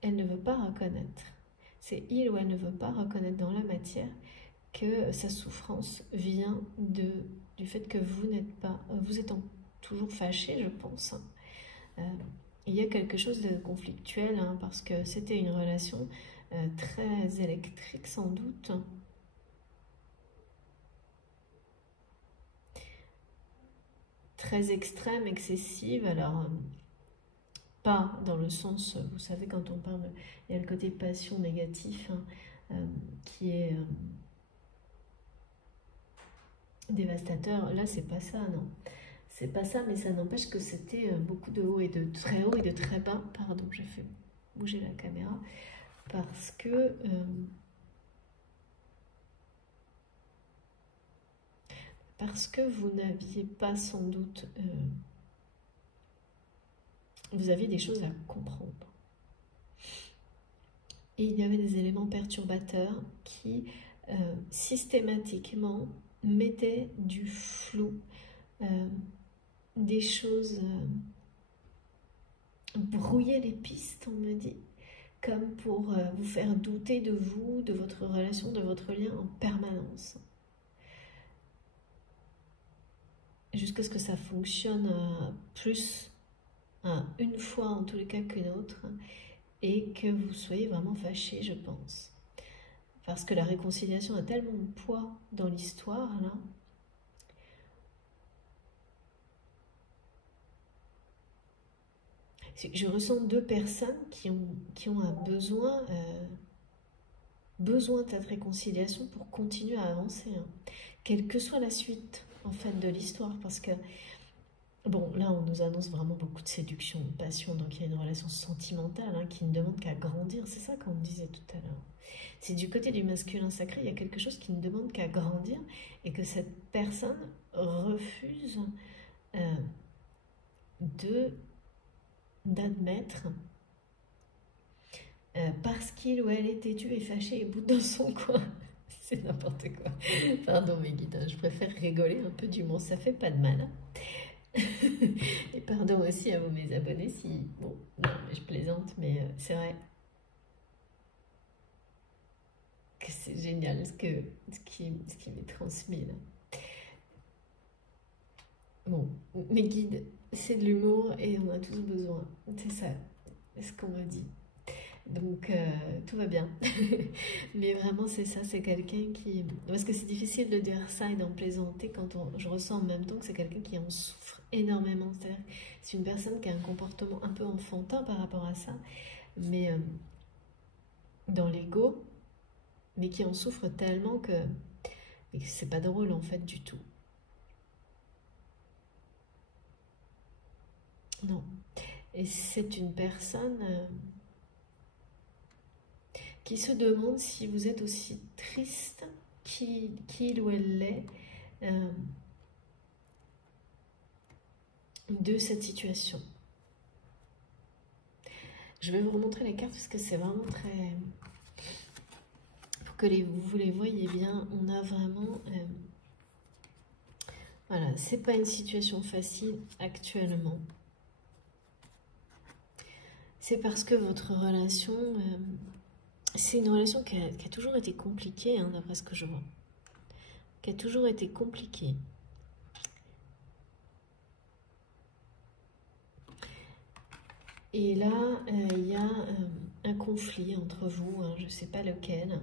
elle ne veut pas reconnaître. C'est il ou elle ne veut pas reconnaître dans la matière que sa souffrance vient du fait que vous n'êtes pas, vous êtes toujours fâché, je pense. Il y a quelque chose de conflictuel, hein, parce que c'était une relation très électrique sans doute. Très extrême, excessive, alors pas dans le sens, vous savez, quand on parle, il y a le côté passion négatif, hein, qui est dévastateur. Là, c'est pas ça, non. C'est pas ça, mais ça n'empêche que c'était beaucoup de haut et de très bas. Pardon, j'ai fait bouger la caméra. Parce que vous n'aviez pas sans doute... vous aviez des choses à comprendre. Et il y avait des éléments perturbateurs qui systématiquement mettaient du flou, des choses, brouillaient les pistes, on me dit, comme pour vous faire douter de vous, de votre relation, de votre lien en permanence. Jusqu'à ce que ça fonctionne plus une fois en tous les cas qu'une autre, et que vous soyez vraiment fâchés, je pense. Parce que la réconciliation a tellement de poids dans l'histoire, là. Je ressens deux personnes qui ont un besoin de cette réconciliation pour continuer à avancer, hein. Quelle que soit la suite, en fait, de l'histoire, parce que bon, là, on nous annonce vraiment beaucoup de séduction, de passion, donc il y a une relation sentimentale, hein, qui ne demande qu'à grandir. C'est ça qu'on disait tout à l'heure. C'est du côté du masculin sacré, il y a quelque chose qui ne demande qu'à grandir, et que cette personne refuse d'admettre, parce qu'il ou elle est têtu et fâché et boude dans son coin. C'est n'importe quoi. Pardon mes guides, hein, je préfère rigoler un peu du monde, ça fait pas de mal. Et pardon aussi à vous mes abonnés si... Bon, non, mais je plaisante, mais c'est vrai que c'est génial ce qui m'est transmis là. Bon, mes guides, c'est de l'humour et on a tous besoin. C'est ça, c'est ce qu'on me dit. Donc tout va bien. Mais vraiment c'est ça, c'est quelqu'un qui... Parce que c'est difficile de dire ça et d'en plaisanter quand je ressens en même temps que c'est quelqu'un qui en souffre énormément. C'est-à-dire que c'est une personne qui a un comportement un peu enfantin par rapport à ça, mais dans l'ego, mais qui en souffre tellement que c'est pas drôle en fait du tout. Non. Et c'est une personne... qui se demande si vous êtes aussi triste qu'il ou elle l'est de cette situation. Je vais vous remontrer les cartes parce que c'est vraiment très... Pour que vous les voyez bien, on a vraiment... voilà, c'est pas une situation facile actuellement. C'est parce que votre relation... c'est une relation qui a toujours été compliquée, hein, d'après ce que je vois. Qui a toujours été compliquée. Et là, il y a un conflit entre vous, hein, je ne sais pas lequel.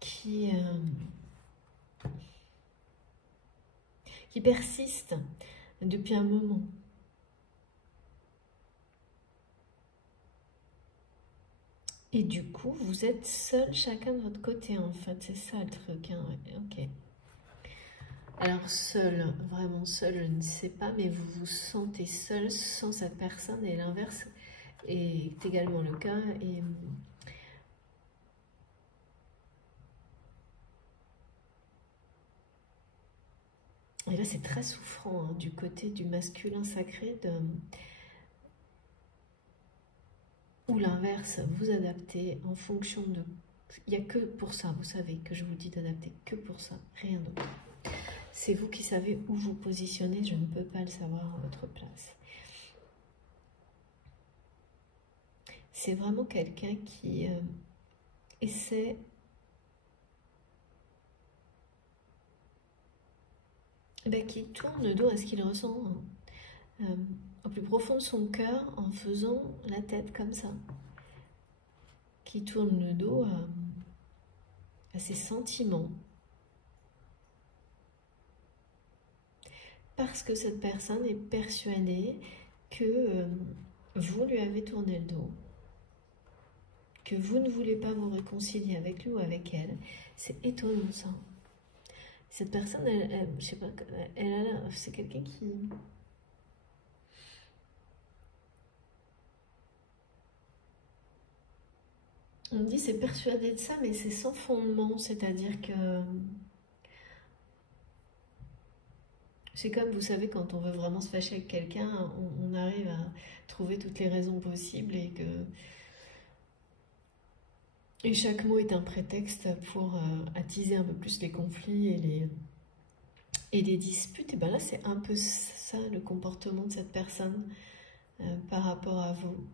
Qui persiste depuis un moment. Et du coup, vous êtes seuls chacun de votre côté, en fait. C'est ça le truc, hein, ouais, ok. Alors seul, vraiment seul, je ne sais pas, mais vous vous sentez seul sans cette personne, et l'inverse est également le cas. Et là, c'est très souffrant, hein, du côté du masculin sacré, ou l'inverse, vous adaptez en fonction de... Il n'y a que pour ça, vous savez, que je vous dis d'adapter, que pour ça, rien d'autre. C'est vous qui savez où vous positionnez, je ne peux pas le savoir à votre place. C'est vraiment quelqu'un qui essaie qui tourne le dos à ce qu'il ressent, hein, au plus profond de son cœur, en faisant la tête comme ça, qui tourne le dos à ses sentiments, parce que cette personne est persuadée que vous lui avez tourné le dos, que vous ne voulez pas vous réconcilier avec lui ou avec elle. C'est étonnant ça. Cette personne, je sais pas, c'est quelqu'un qui... On dit c'est persuadé de ça, mais c'est sans fondement, c'est-à-dire que... C'est comme, vous savez, quand on veut vraiment se fâcher avec quelqu'un, on arrive à trouver toutes les raisons possibles et chaque mot est un prétexte pour attiser un peu plus les conflits et les disputes. Et bien là, c'est un peu ça, le comportement de cette personne par rapport à vous.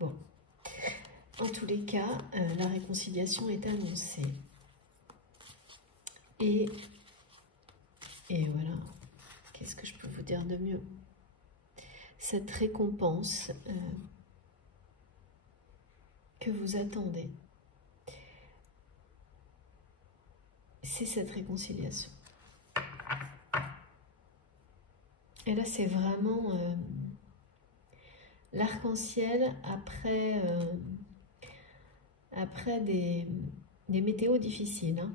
Bon. En tous les cas, la réconciliation est annoncée. Et voilà, qu'est-ce que je peux vous dire de mieux? Cette récompense que vous attendez, c'est cette réconciliation. Et là, c'est vraiment l'arc-en-ciel après des météos difficiles. Hein.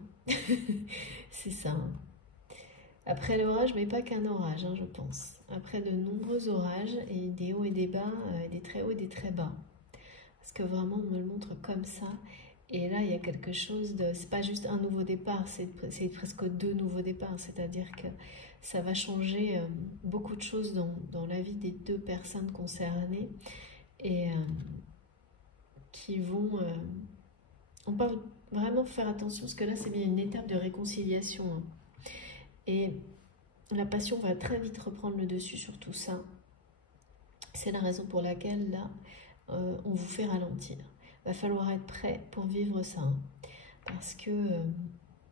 C'est ça. Hein. Après l'orage, mais pas qu'un orage, hein, je pense. Après de nombreux orages et des hauts et des bas, des très hauts et des très bas. Parce que vraiment, on me le montre comme ça. Et là, il y a quelque chose de... C'est pas juste un nouveau départ, c'est presque 2 nouveaux départs. C'est-à-dire que ça va changer beaucoup de choses dans la vie des 2 personnes concernées. Et qui vont... on peut vraiment faire attention, parce que là, c'est bien une étape de réconciliation. Hein. Et la passion va très vite reprendre le dessus sur tout ça. C'est la raison pour laquelle, là, on vous fait ralentir. Il va falloir être prêt pour vivre ça. Hein, parce que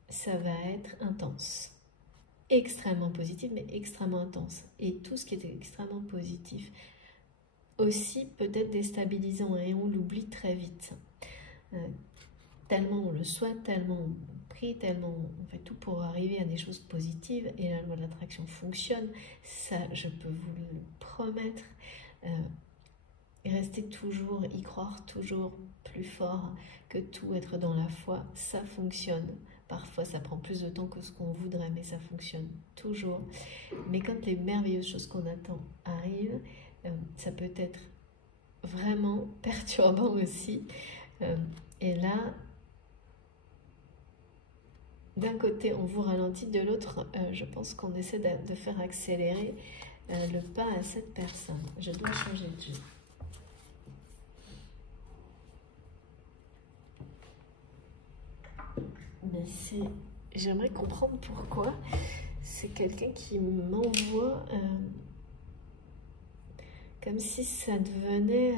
ça va être intense. Extrêmement positif, mais extrêmement intense. Et tout ce qui est extrêmement positif, aussi peut-être déstabilisant. Et on l'oublie très vite. Tellement on le souhaite, tellement on prie, tellement on fait tout pour arriver à des choses positives, et la loi de l'attraction fonctionne, ça je peux vous le promettre. Rester toujours, y croire toujours plus fort que tout, être dans la foi, ça fonctionne. Parfois ça prend plus de temps que ce qu'on voudrait, mais ça fonctionne toujours. Mais quand les merveilleuses choses qu'on attend arrivent, ça peut être vraiment perturbant aussi. Et là, d'un côté, on vous ralentit, de l'autre, je pense qu'on essaie de faire accélérer le pas à cette personne. Je dois changer de jeu. Mais j'aimerais comprendre pourquoi. C'est quelqu'un qui m'envoie comme si ça devenait...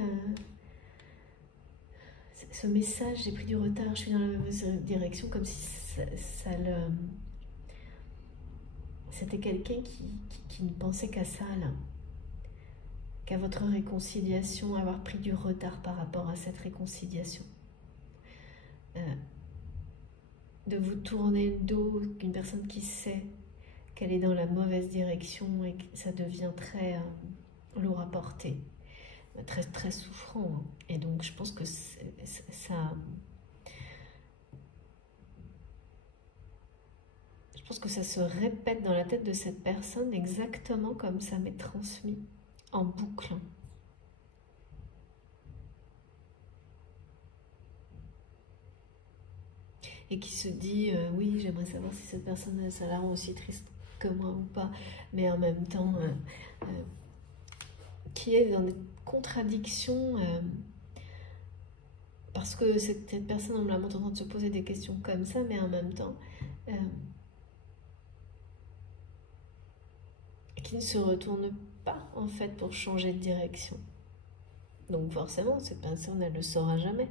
ce message, j'ai pris du retard, je suis dans la mauvaise direction, comme si c'était quelqu'un qui ne pensait qu'à ça, là. Qu'à votre réconciliation, avoir pris du retard par rapport à cette réconciliation. De vous tourner le dos, qu'une personne qui sait qu'elle est dans la mauvaise direction et que ça devient très lourd à porter, très, très souffrant. Hein. Et donc je pense que ça... Je pense que ça se répète dans la tête de cette personne exactement comme ça m'est transmis, en boucle. Et qui se dit, oui, j'aimerais savoir si cette personne, ça la rend aussi triste que moi ou pas, mais en même temps, qui est dans des contradictions, parce que cette personne, on me la montre en train de se poser des questions comme ça, mais en même temps, qui ne se retourne pas, en fait, pour changer de direction. Donc forcément, cette personne, elle ne le saura jamais.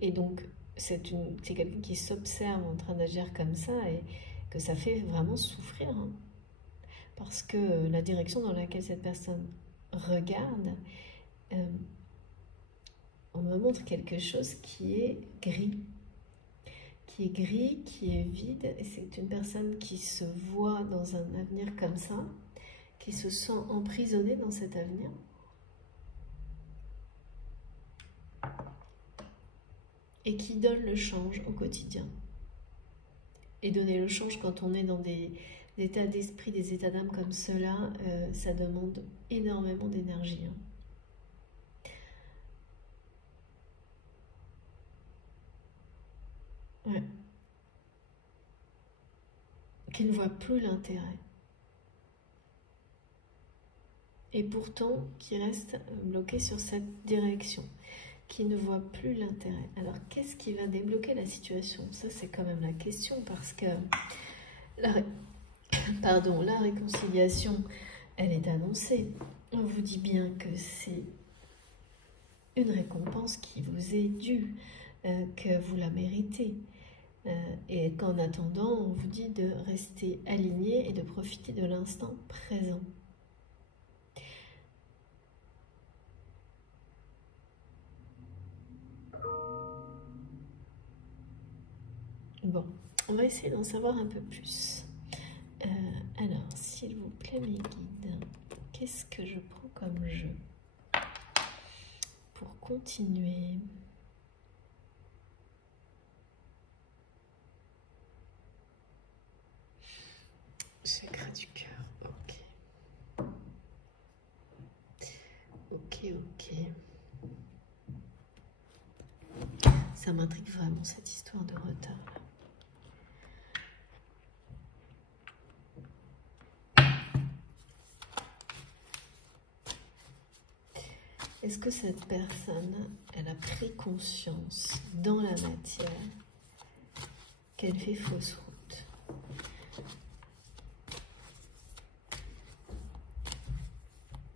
Et donc, c'est quelqu'un qui s'observe en train d'agir comme ça et que ça fait vraiment souffrir. Hein. Parce que la direction dans laquelle cette personne regarde, on me montre quelque chose qui est gris. Qui est gris, qui est vide. Et c'est une personne qui se voit dans un avenir comme ça, qui se sent emprisonnée dans cet avenir. Et qui donne le change au quotidien. Et donner le change quand on est dans des états d'esprit, des états d'âme comme cela, ça demande énormément d'énergie. Hein. Ouais. Qui ne voit plus l'intérêt. Et pourtant, qui reste bloqué sur cette direction. Qui ne voit plus l'intérêt. Alors, qu'est-ce qui va débloquer la situation? Ça, c'est quand même la question, parce que la réconciliation, elle est annoncée. On vous dit bien que c'est une récompense qui vous est due, que vous la méritez. Et qu'en attendant, on vous dit de rester aligné et de profiter de l'instant présent. Bon, on va essayer d'en savoir un peu plus. Alors, s'il vous plaît, mes guides, qu'est-ce que je prends comme jeu pour continuer? Chakra du cœur, ok. Ok. Ça m'intrigue vraiment cette histoire de retard là. Est-ce que cette personne, elle a pris conscience dans la matière qu'elle fait fausse route?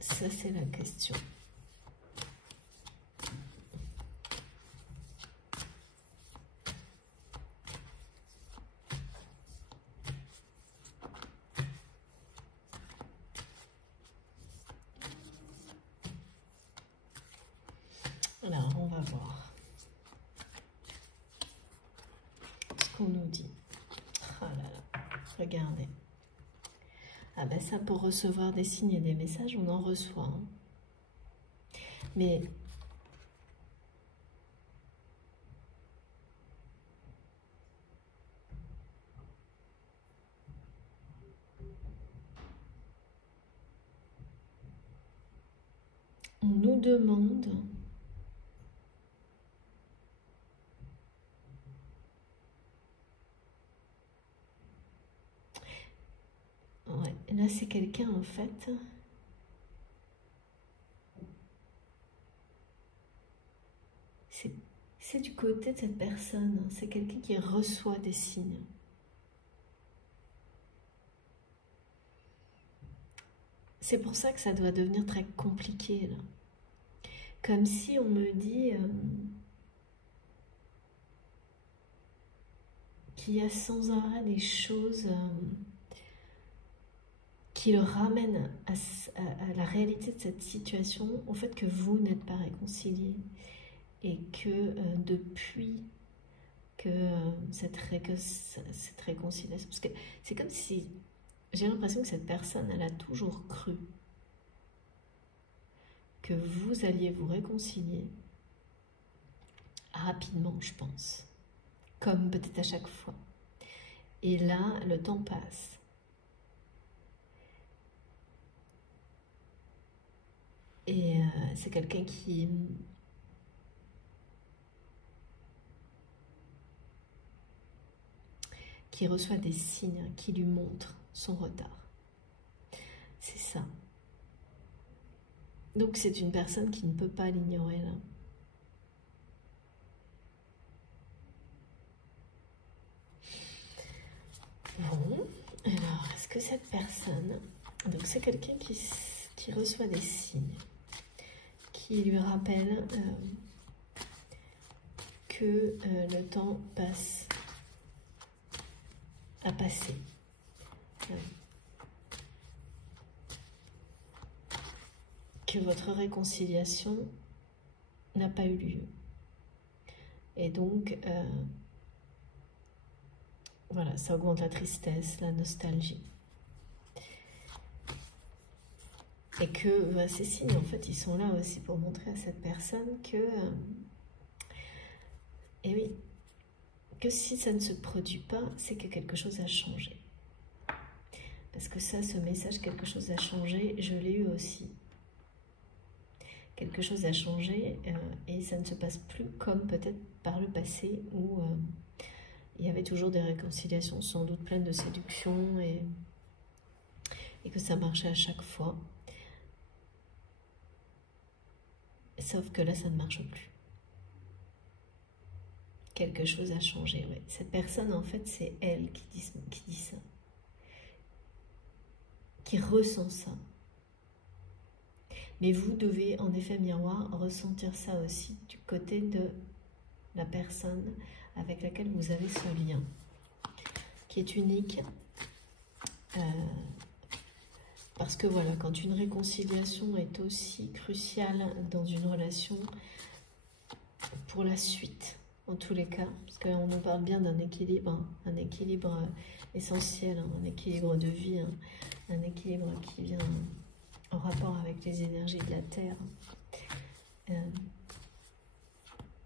Ça, c'est la question. Alors, on va voir ce qu'on nous dit. Oh là là, regardez. Ah ben ça, pour recevoir des signes et des messages, on en reçoit. Hein. Mais on nous demande ouais, là c'est quelqu'un en fait c'est du côté de cette personne, c'est quelqu'un qui reçoit des signes. C'est pour ça que ça doit devenir très compliqué là. Comme si on me dit qu'il y a sans arrêt des choses qui le ramènent à la réalité de cette situation, au fait que vous n'êtes pas réconciliés et que depuis que cette réconciliation, parce que c'est comme si, j'ai l'impression que cette personne, elle a toujours cru que vous alliez vous réconcilier rapidement, je pense, comme peut-être à chaque fois. Et là, le temps passe. Et c'est quelqu'un qui reçoit des signes qui lui montrent son retard. C'est ça. Donc c'est une personne qui ne peut pas l'ignorer là. Bon, alors est-ce que cette personne, donc c'est quelqu'un qui reçoit des signes, qui lui rappelle que le temps passe, a passé. Que votre réconciliation n'a pas eu lieu. Et donc, voilà, ça augmente la tristesse, la nostalgie. Et que ces signes, en fait, ils sont là aussi pour montrer à cette personne que, et oui, que si ça ne se produit pas, c'est que quelque chose a changé. Parce que ça, ce message, quelque chose a changé, je l'ai eu aussi. Quelque chose a changé et ça ne se passe plus comme peut-être par le passé où il y avait toujours des réconciliations sans doute pleines de séduction et que ça marchait à chaque fois. Sauf que là, ça ne marche plus. Quelque chose a changé, ouais. Cette personne, en fait, c'est elle qui dit ça. Qui ressent ça. Mais vous devez, en effet miroir, ressentir ça aussi du côté de la personne avec laquelle vous avez ce lien, qui est unique. Parce que voilà, quand une réconciliation est aussi cruciale dans une relation, pour la suite, en tous les cas, parce qu'on nous parle bien d'un équilibre, un équilibre essentiel, un équilibre de vie, un équilibre qui vient en rapport avec les énergies de la Terre,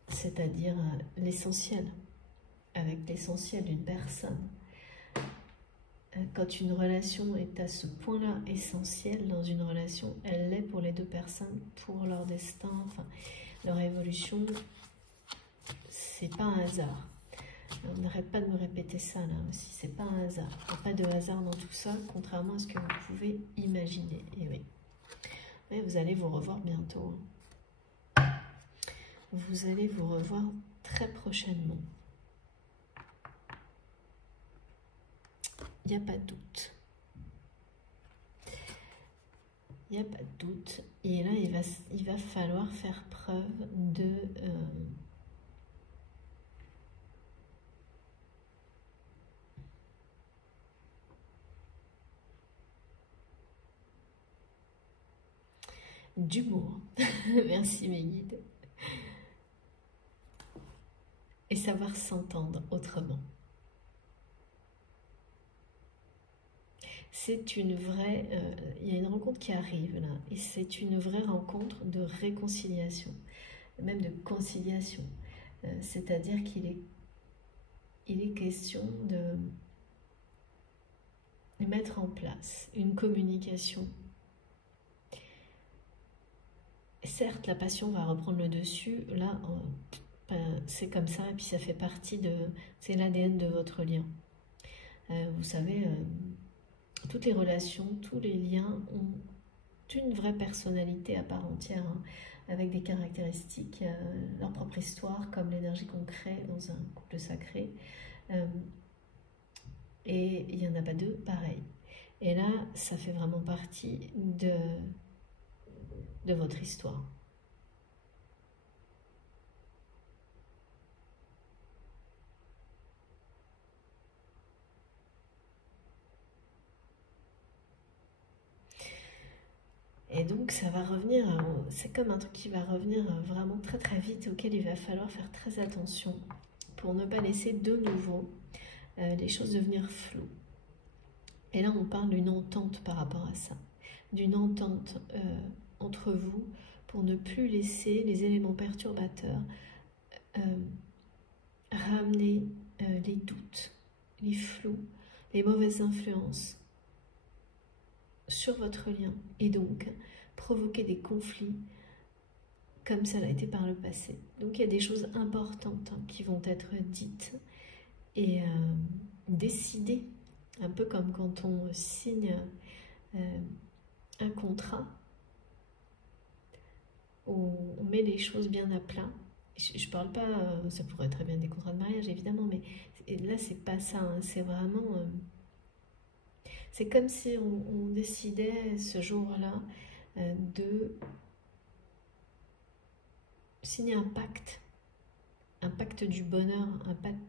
c'est-à-dire l'essentiel, avec l'essentiel d'une personne. Quand une relation est à ce point-là essentielle dans une relation, elle l'est pour les deux personnes, pour leur destin, enfin, leur évolution, c'est pas un hasard. On n'arrête pas de me répéter ça là aussi, c'est pas un hasard. Il n'y a pas de hasard dans tout ça, contrairement à ce que vous pouvez imaginer. Et oui. Mais vous allez vous revoir bientôt. Vous allez vous revoir très prochainement. Il n'y a pas de doute. Il n'y a pas de doute. Et là, il va falloir faire preuve d'humour. Merci mes guides. Et savoir s'entendre autrement. C'est une vraie... il y a une rencontre qui arrive là. Et c'est une vraie rencontre de réconciliation. Même de conciliation. C'est-à-dire qu'il est question de mettre en place une communication. Certes, la passion va reprendre le dessus. Là, c'est comme ça. Et puis ça fait partie de... C'est l'ADN de votre lien. Vous savez... toutes les relations, tous les liens ont une vraie personnalité à part entière, hein, avec des caractéristiques, leur propre histoire, comme l'énergie qu'on crée dans un couple sacré. Et il n'y en a pas deux pareils. Et là, ça fait vraiment partie de votre histoire. Et donc ça va revenir, c'est comme un truc qui va revenir vraiment très très vite, auquel il va falloir faire très attention pour ne pas laisser de nouveau les choses devenir floues. Et là, on parle d'une entente par rapport à ça, d'une entente entre vous pour ne plus laisser les éléments perturbateurs ramener les doutes, les flous, les mauvaises influences sur votre lien et donc provoquer des conflits comme ça l'a été par le passé. Donc il y a des choses importantes qui vont être dites et décidées, un peu comme quand on signe un contrat, on met les choses bien à plat. Je parle pas, ça pourrait très bien être des contrats de mariage évidemment, mais là c'est pas ça, hein, c'est vraiment... c'est comme si on décidait ce jour-là de signer un pacte du bonheur,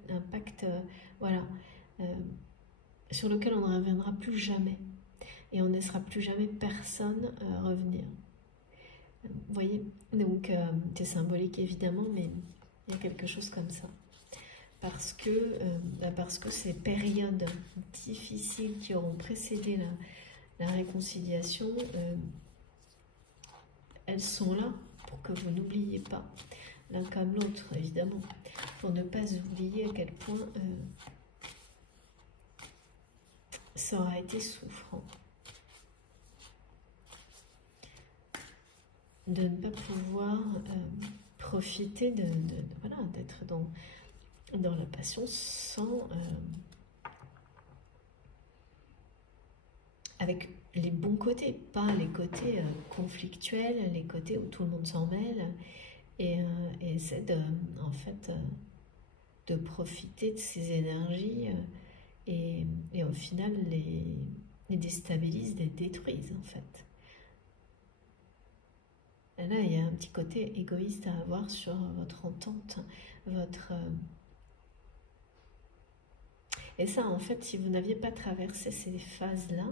un pacte voilà, sur lequel on ne reviendra plus jamais et on ne laissera plus jamais personne revenir. Vous voyez, donc c'est symbolique évidemment, mais il y a quelque chose comme ça. Parce que ces périodes difficiles qui auront précédé la réconciliation, elles sont là pour que vous n'oubliez pas l'un comme l'autre, évidemment, pour ne pas oublier à quel point ça aura été souffrant. De ne pas pouvoir profiter voilà, d'être dans la passion sans avec les bons côtés, pas les côtés conflictuels, les côtés où tout le monde s'en mêle et essaie en fait de profiter de ces énergies et au final les déstabilise, les détruisent en fait. Là, il y a un petit côté égoïste à avoir sur votre entente, votre... Et ça, en fait, si vous n'aviez pas traversé ces phases-là,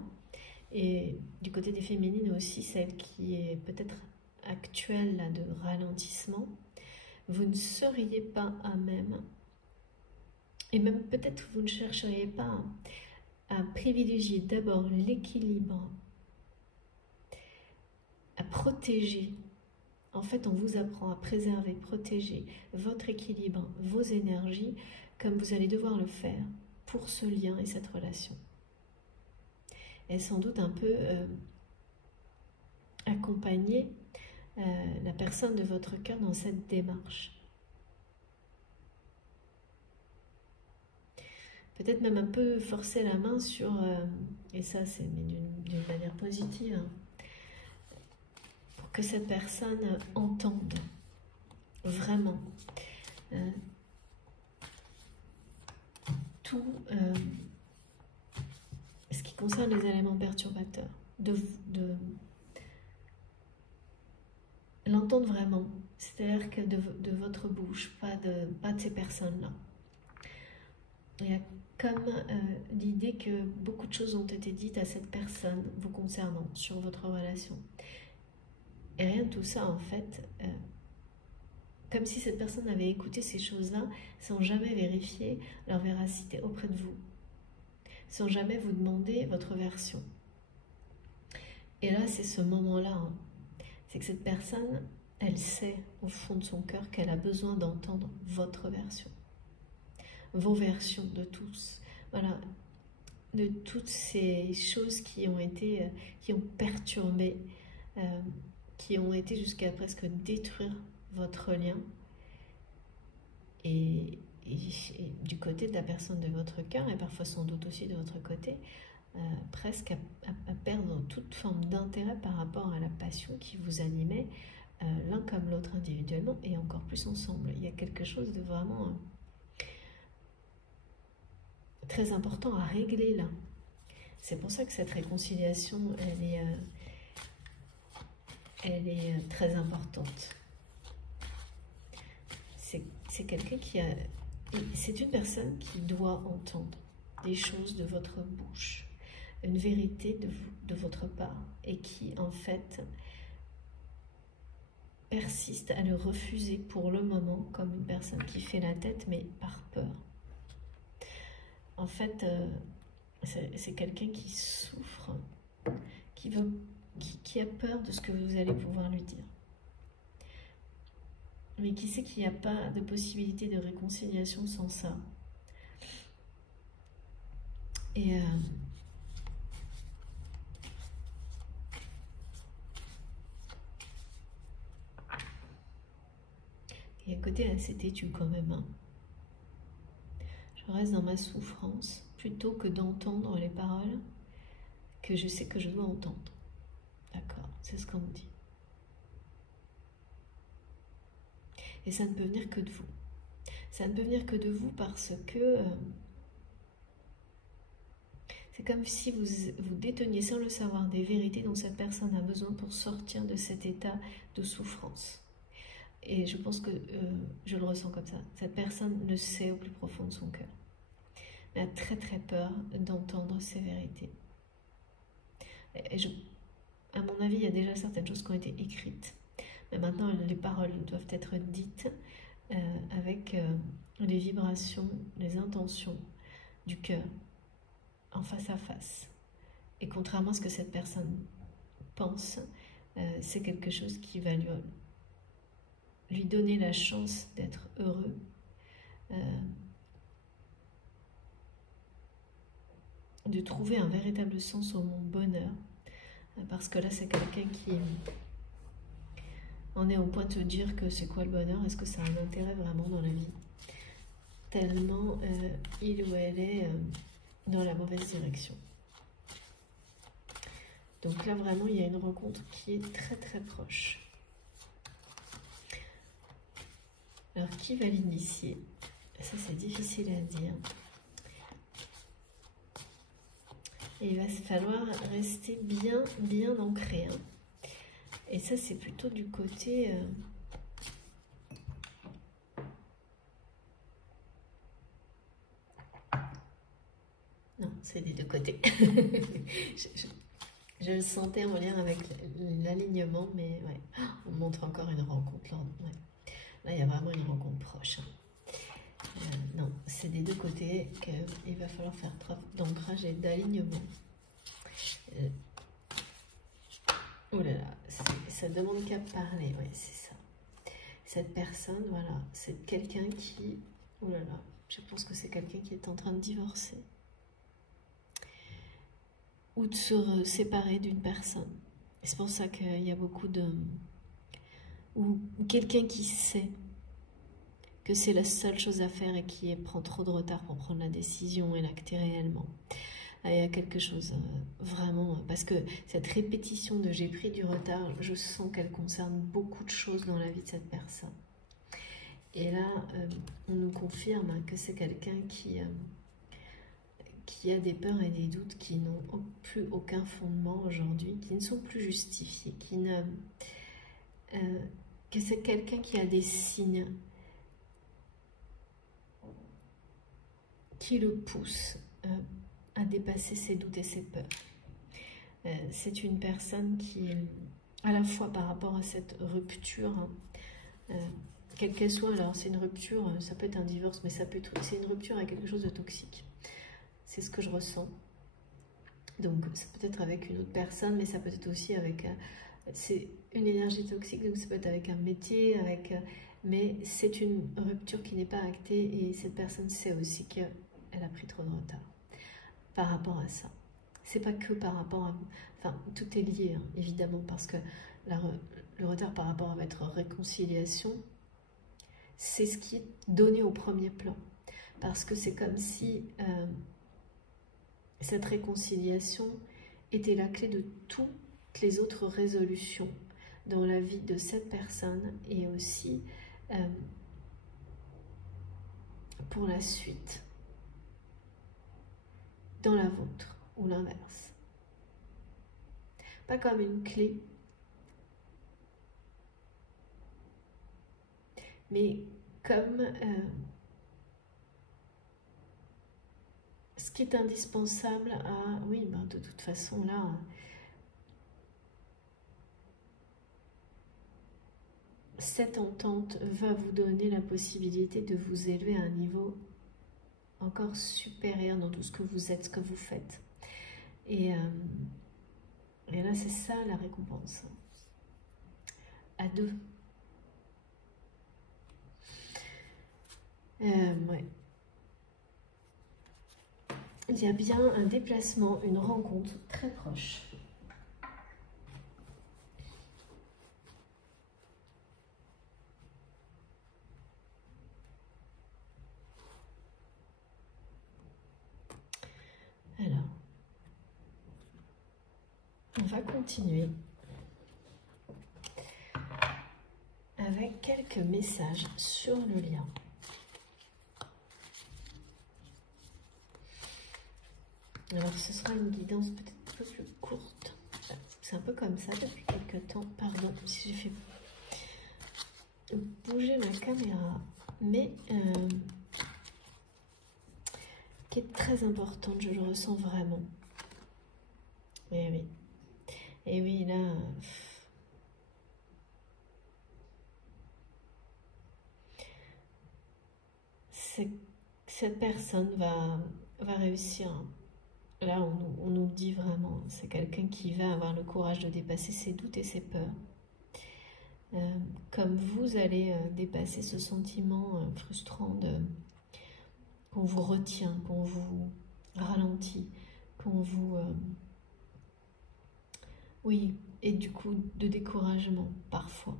et du côté des féminines aussi, celle qui est peut-être actuelle là, de ralentissement, vous ne seriez pas à même, et même peut-être vous ne chercheriez pas à privilégier d'abord l'équilibre, à protéger. En fait, on vous apprend à préserver, protéger votre équilibre, vos énergies, comme vous allez devoir le faire pour ce lien et cette relation. Et sans doute un peu accompagner la personne de votre cœur dans cette démarche. Peut-être même un peu forcer la main sur, et ça c'est d'une manière positive, hein, que cette personne entende vraiment tout ce qui concerne les éléments perturbateurs, de l'entendre vraiment, c'est-à-dire que de votre bouche, pas de ces personnes-là. Il y a comme l'idée que beaucoup de choses ont été dites à cette personne vous concernant sur votre relation. Et rien de tout ça, en fait, comme si cette personne avait écouté ces choses-là sans jamais vérifier leur véracité auprès de vous, sans jamais vous demander votre version. Et là, c'est ce moment-là, hein, c'est que cette personne, elle sait au fond de son cœur qu'elle a besoin d'entendre votre version, vos versions de tous, voilà, de toutes ces choses qui ont été, qui ont perturbé, qui ont été jusqu'à presque détruire votre lien et du côté de la personne de votre cœur et parfois sans doute aussi de votre côté, presque à perdre toute forme d'intérêt par rapport à la passion qui vous animait l'un comme l'autre individuellement et encore plus ensemble. Il y a quelque chose de vraiment très important à régler là. C'est pour ça que cette réconciliation, elle est très importante. C'est quelqu'un qui a... C'est une personne qui doit entendre des choses de votre bouche, une vérité de votre part, et qui, en fait, persiste à le refuser pour le moment comme une personne qui fait la tête, mais par peur. En fait, c'est quelqu'un qui souffre, qui a peur de ce que vous allez pouvoir lui dire. Mais qui sait qu'il n'y a pas de possibilité de réconciliation sans ça. Et à côté, assez têtu quand même. Hein. Je reste dans ma souffrance plutôt que d'entendre les paroles que je sais que je dois entendre. D'accord, c'est ce qu'on me dit. Et ça ne peut venir que de vous. Ça ne peut venir que de vous parce que c'est comme si vous déteniez sans le savoir des vérités dont cette personne a besoin pour sortir de cet état de souffrance. Et je pense que je le ressens comme ça. Cette personne le sait au plus profond de son cœur. Elle a très très peur d'entendre ces vérités. Et à mon avis, il y a déjà certaines choses qui ont été écrites. Mais maintenant, les paroles doivent être dites avec les vibrations, les intentions du cœur, en face à face. Et contrairement à ce que cette personne pense, c'est quelque chose qui va lui donner la chance d'être heureux. De trouver un véritable sens au bonheur. Parce que là, c'est quelqu'un qui en est au point de se dire que c'est quoi le bonheur, est-ce que ça a un intérêt vraiment dans la vie, tellement il ou elle est dans la mauvaise direction. Donc là vraiment il y a une rencontre qui est très très proche. Alors qui va l'initier? Ça c'est difficile à dire. Et il va falloir rester bien ancré. Hein. Et ça, c'est plutôt du côté... Non, c'est des deux côtés. je le sentais en lien avec l'alignement, mais ouais. On montre encore une rencontre. Là, ouais. Là, il y a vraiment une rencontre proche. Hein. Non, c'est des deux côtés qu'il va falloir faire preuve d'ancrage et d'alignement. Oh là là, ça demande qu'à parler, oui, c'est ça. Cette personne, voilà, c'est quelqu'un qui... Oh là là, je pense que c'est quelqu'un qui est en train de divorcer. Ou de se séparer d'une personne. C'est pour ça qu'il y a beaucoup de... Ou quelqu'un qui sait que c'est la seule chose à faire et qui prend trop de retard pour prendre la décision et l'acter réellement. Il y a quelque chose vraiment, parce que cette répétition de j'ai pris du retard, je sens qu'elle concerne beaucoup de choses dans la vie de cette personne. Et là, on nous confirme que c'est quelqu'un qui a des peurs et des doutes qui n'ont plus aucun fondement aujourd'hui, qui ne sont plus justifiés, que c'est quelqu'un qui a des signes qui le poussent à dépasser ses doutes et ses peurs. C'est une personne qui, à la fois par rapport à cette rupture, quelle qu'elle soit, alors c'est une rupture, ça peut être un divorce, mais ça peut être, c'est une rupture avec quelque chose de toxique. C'est ce que je ressens. Donc ça peut être avec une autre personne, mais ça peut être aussi avec... c'est une énergie toxique, donc ça peut être avec un métier, mais c'est une rupture qui n'est pas actée et cette personne sait aussi qu'elle a pris trop de retard par rapport à ça. C'est pas que par rapport à... Enfin, tout est lié, hein, évidemment, parce que le retard par rapport à votre réconciliation, c'est ce qui est donné au premier plan. Parce que c'est comme si cette réconciliation était la clé de toutes les autres résolutions dans la vie de cette personne et aussi pour la suite, dans la vôtre ou l'inverse. Pas comme une clé, mais comme ce qui est indispensable à... Oui, ben de toute façon, là... cette entente va vous donner la possibilité de vous élever à un niveau encore supérieur dans tout ce que vous êtes, ce que vous faites. Et là, c'est ça la récompense. À deux. Ouais. Il y a bien un déplacement, une rencontre très proche. Alors, on va continuer avec quelques messages sur le lien. Alors, ce sera une guidance peut-être un peu plus courte. C'est un peu comme ça depuis quelques temps. Pardon si j'ai fait bouger ma caméra, mais qui est très importante, je le ressens vraiment. Et oui. Et oui, là... cette personne va réussir. Là, on nous le dit vraiment. C'est quelqu'un qui va avoir le courage de dépasser ses doutes et ses peurs. Comme vous allez dépasser ce sentiment frustrant qu'on vous retient, qu'on vous ralentit, qu'on vous... oui, et du coup, de découragement, parfois.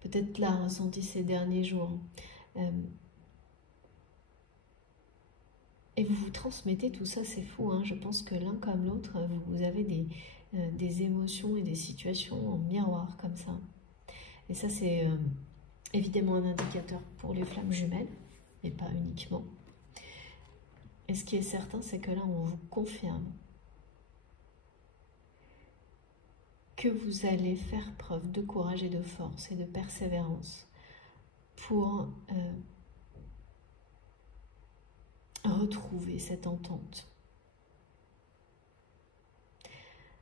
Peut-être là, ressenti ces derniers jours. Et vous vous transmettez tout ça, c'est fou, hein. Je pense que l'un comme l'autre, vous avez des émotions et des situations en miroir comme ça. Et ça, c'est évidemment un indicateur pour les flammes jumelles, mais pas uniquement. Et ce qui est certain, c'est que là, on vous confirme que vous allez faire preuve de courage et de force et de persévérance pour retrouver cette entente,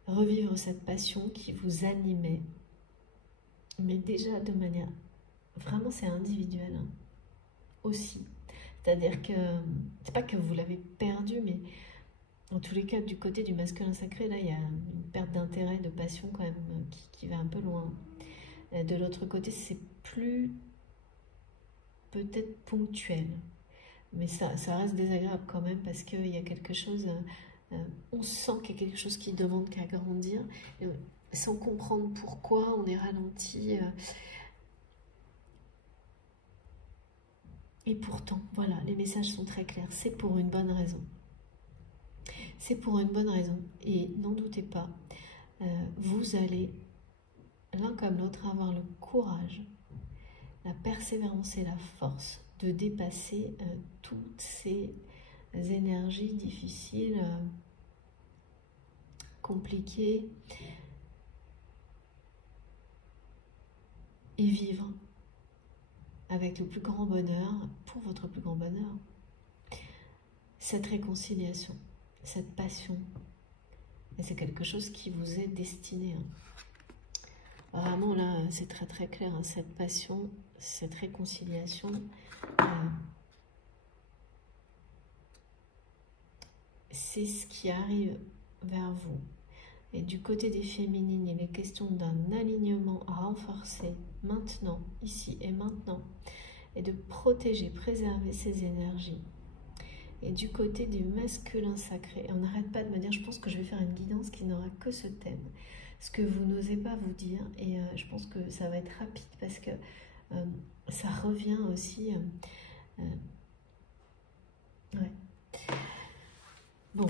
revivre cette passion qui vous animait, mais déjà de manière, vraiment c'est individuel hein, aussi, c'est-à-dire que, c'est pas que vous l'avez perdu, mais en tous les cas du côté du masculin sacré, là il y a une perte d'intérêt, de passion quand même, qui va un peu loin. De l'autre côté, c'est plus peut-être ponctuel, mais ça reste désagréable quand même parce qu'il y a quelque chose, on sent qu'il y a quelque chose qui demande qu'à grandir, sans comprendre pourquoi on est ralenti. Et pourtant, voilà, les messages sont très clairs, c'est pour une bonne raison. C'est pour une bonne raison, et n'en doutez pas, vous allez, l'un comme l'autre, avoir le courage, la persévérance et la force de dépasser toutes ces énergies difficiles, compliquées, et vivre avec le plus grand bonheur, pour votre plus grand bonheur, cette réconciliation, cette passion. Et c'est quelque chose qui vous est destiné. Hein. Vraiment là, c'est très très clair, hein, cette passion, cette réconciliation, c'est ce qui arrive vers vous. Et du côté des féminines, il est question d'un alignement à renforcer maintenant, ici et maintenant, et de protéger, préserver ces énergies. Et du côté du masculin sacré, et on n'arrête pas de me dire, je pense que je vais faire une guidance qui n'aura que ce thème, ce que vous n'osez pas vous dire, et je pense que ça va être rapide parce que ça revient aussi... ouais. Bon,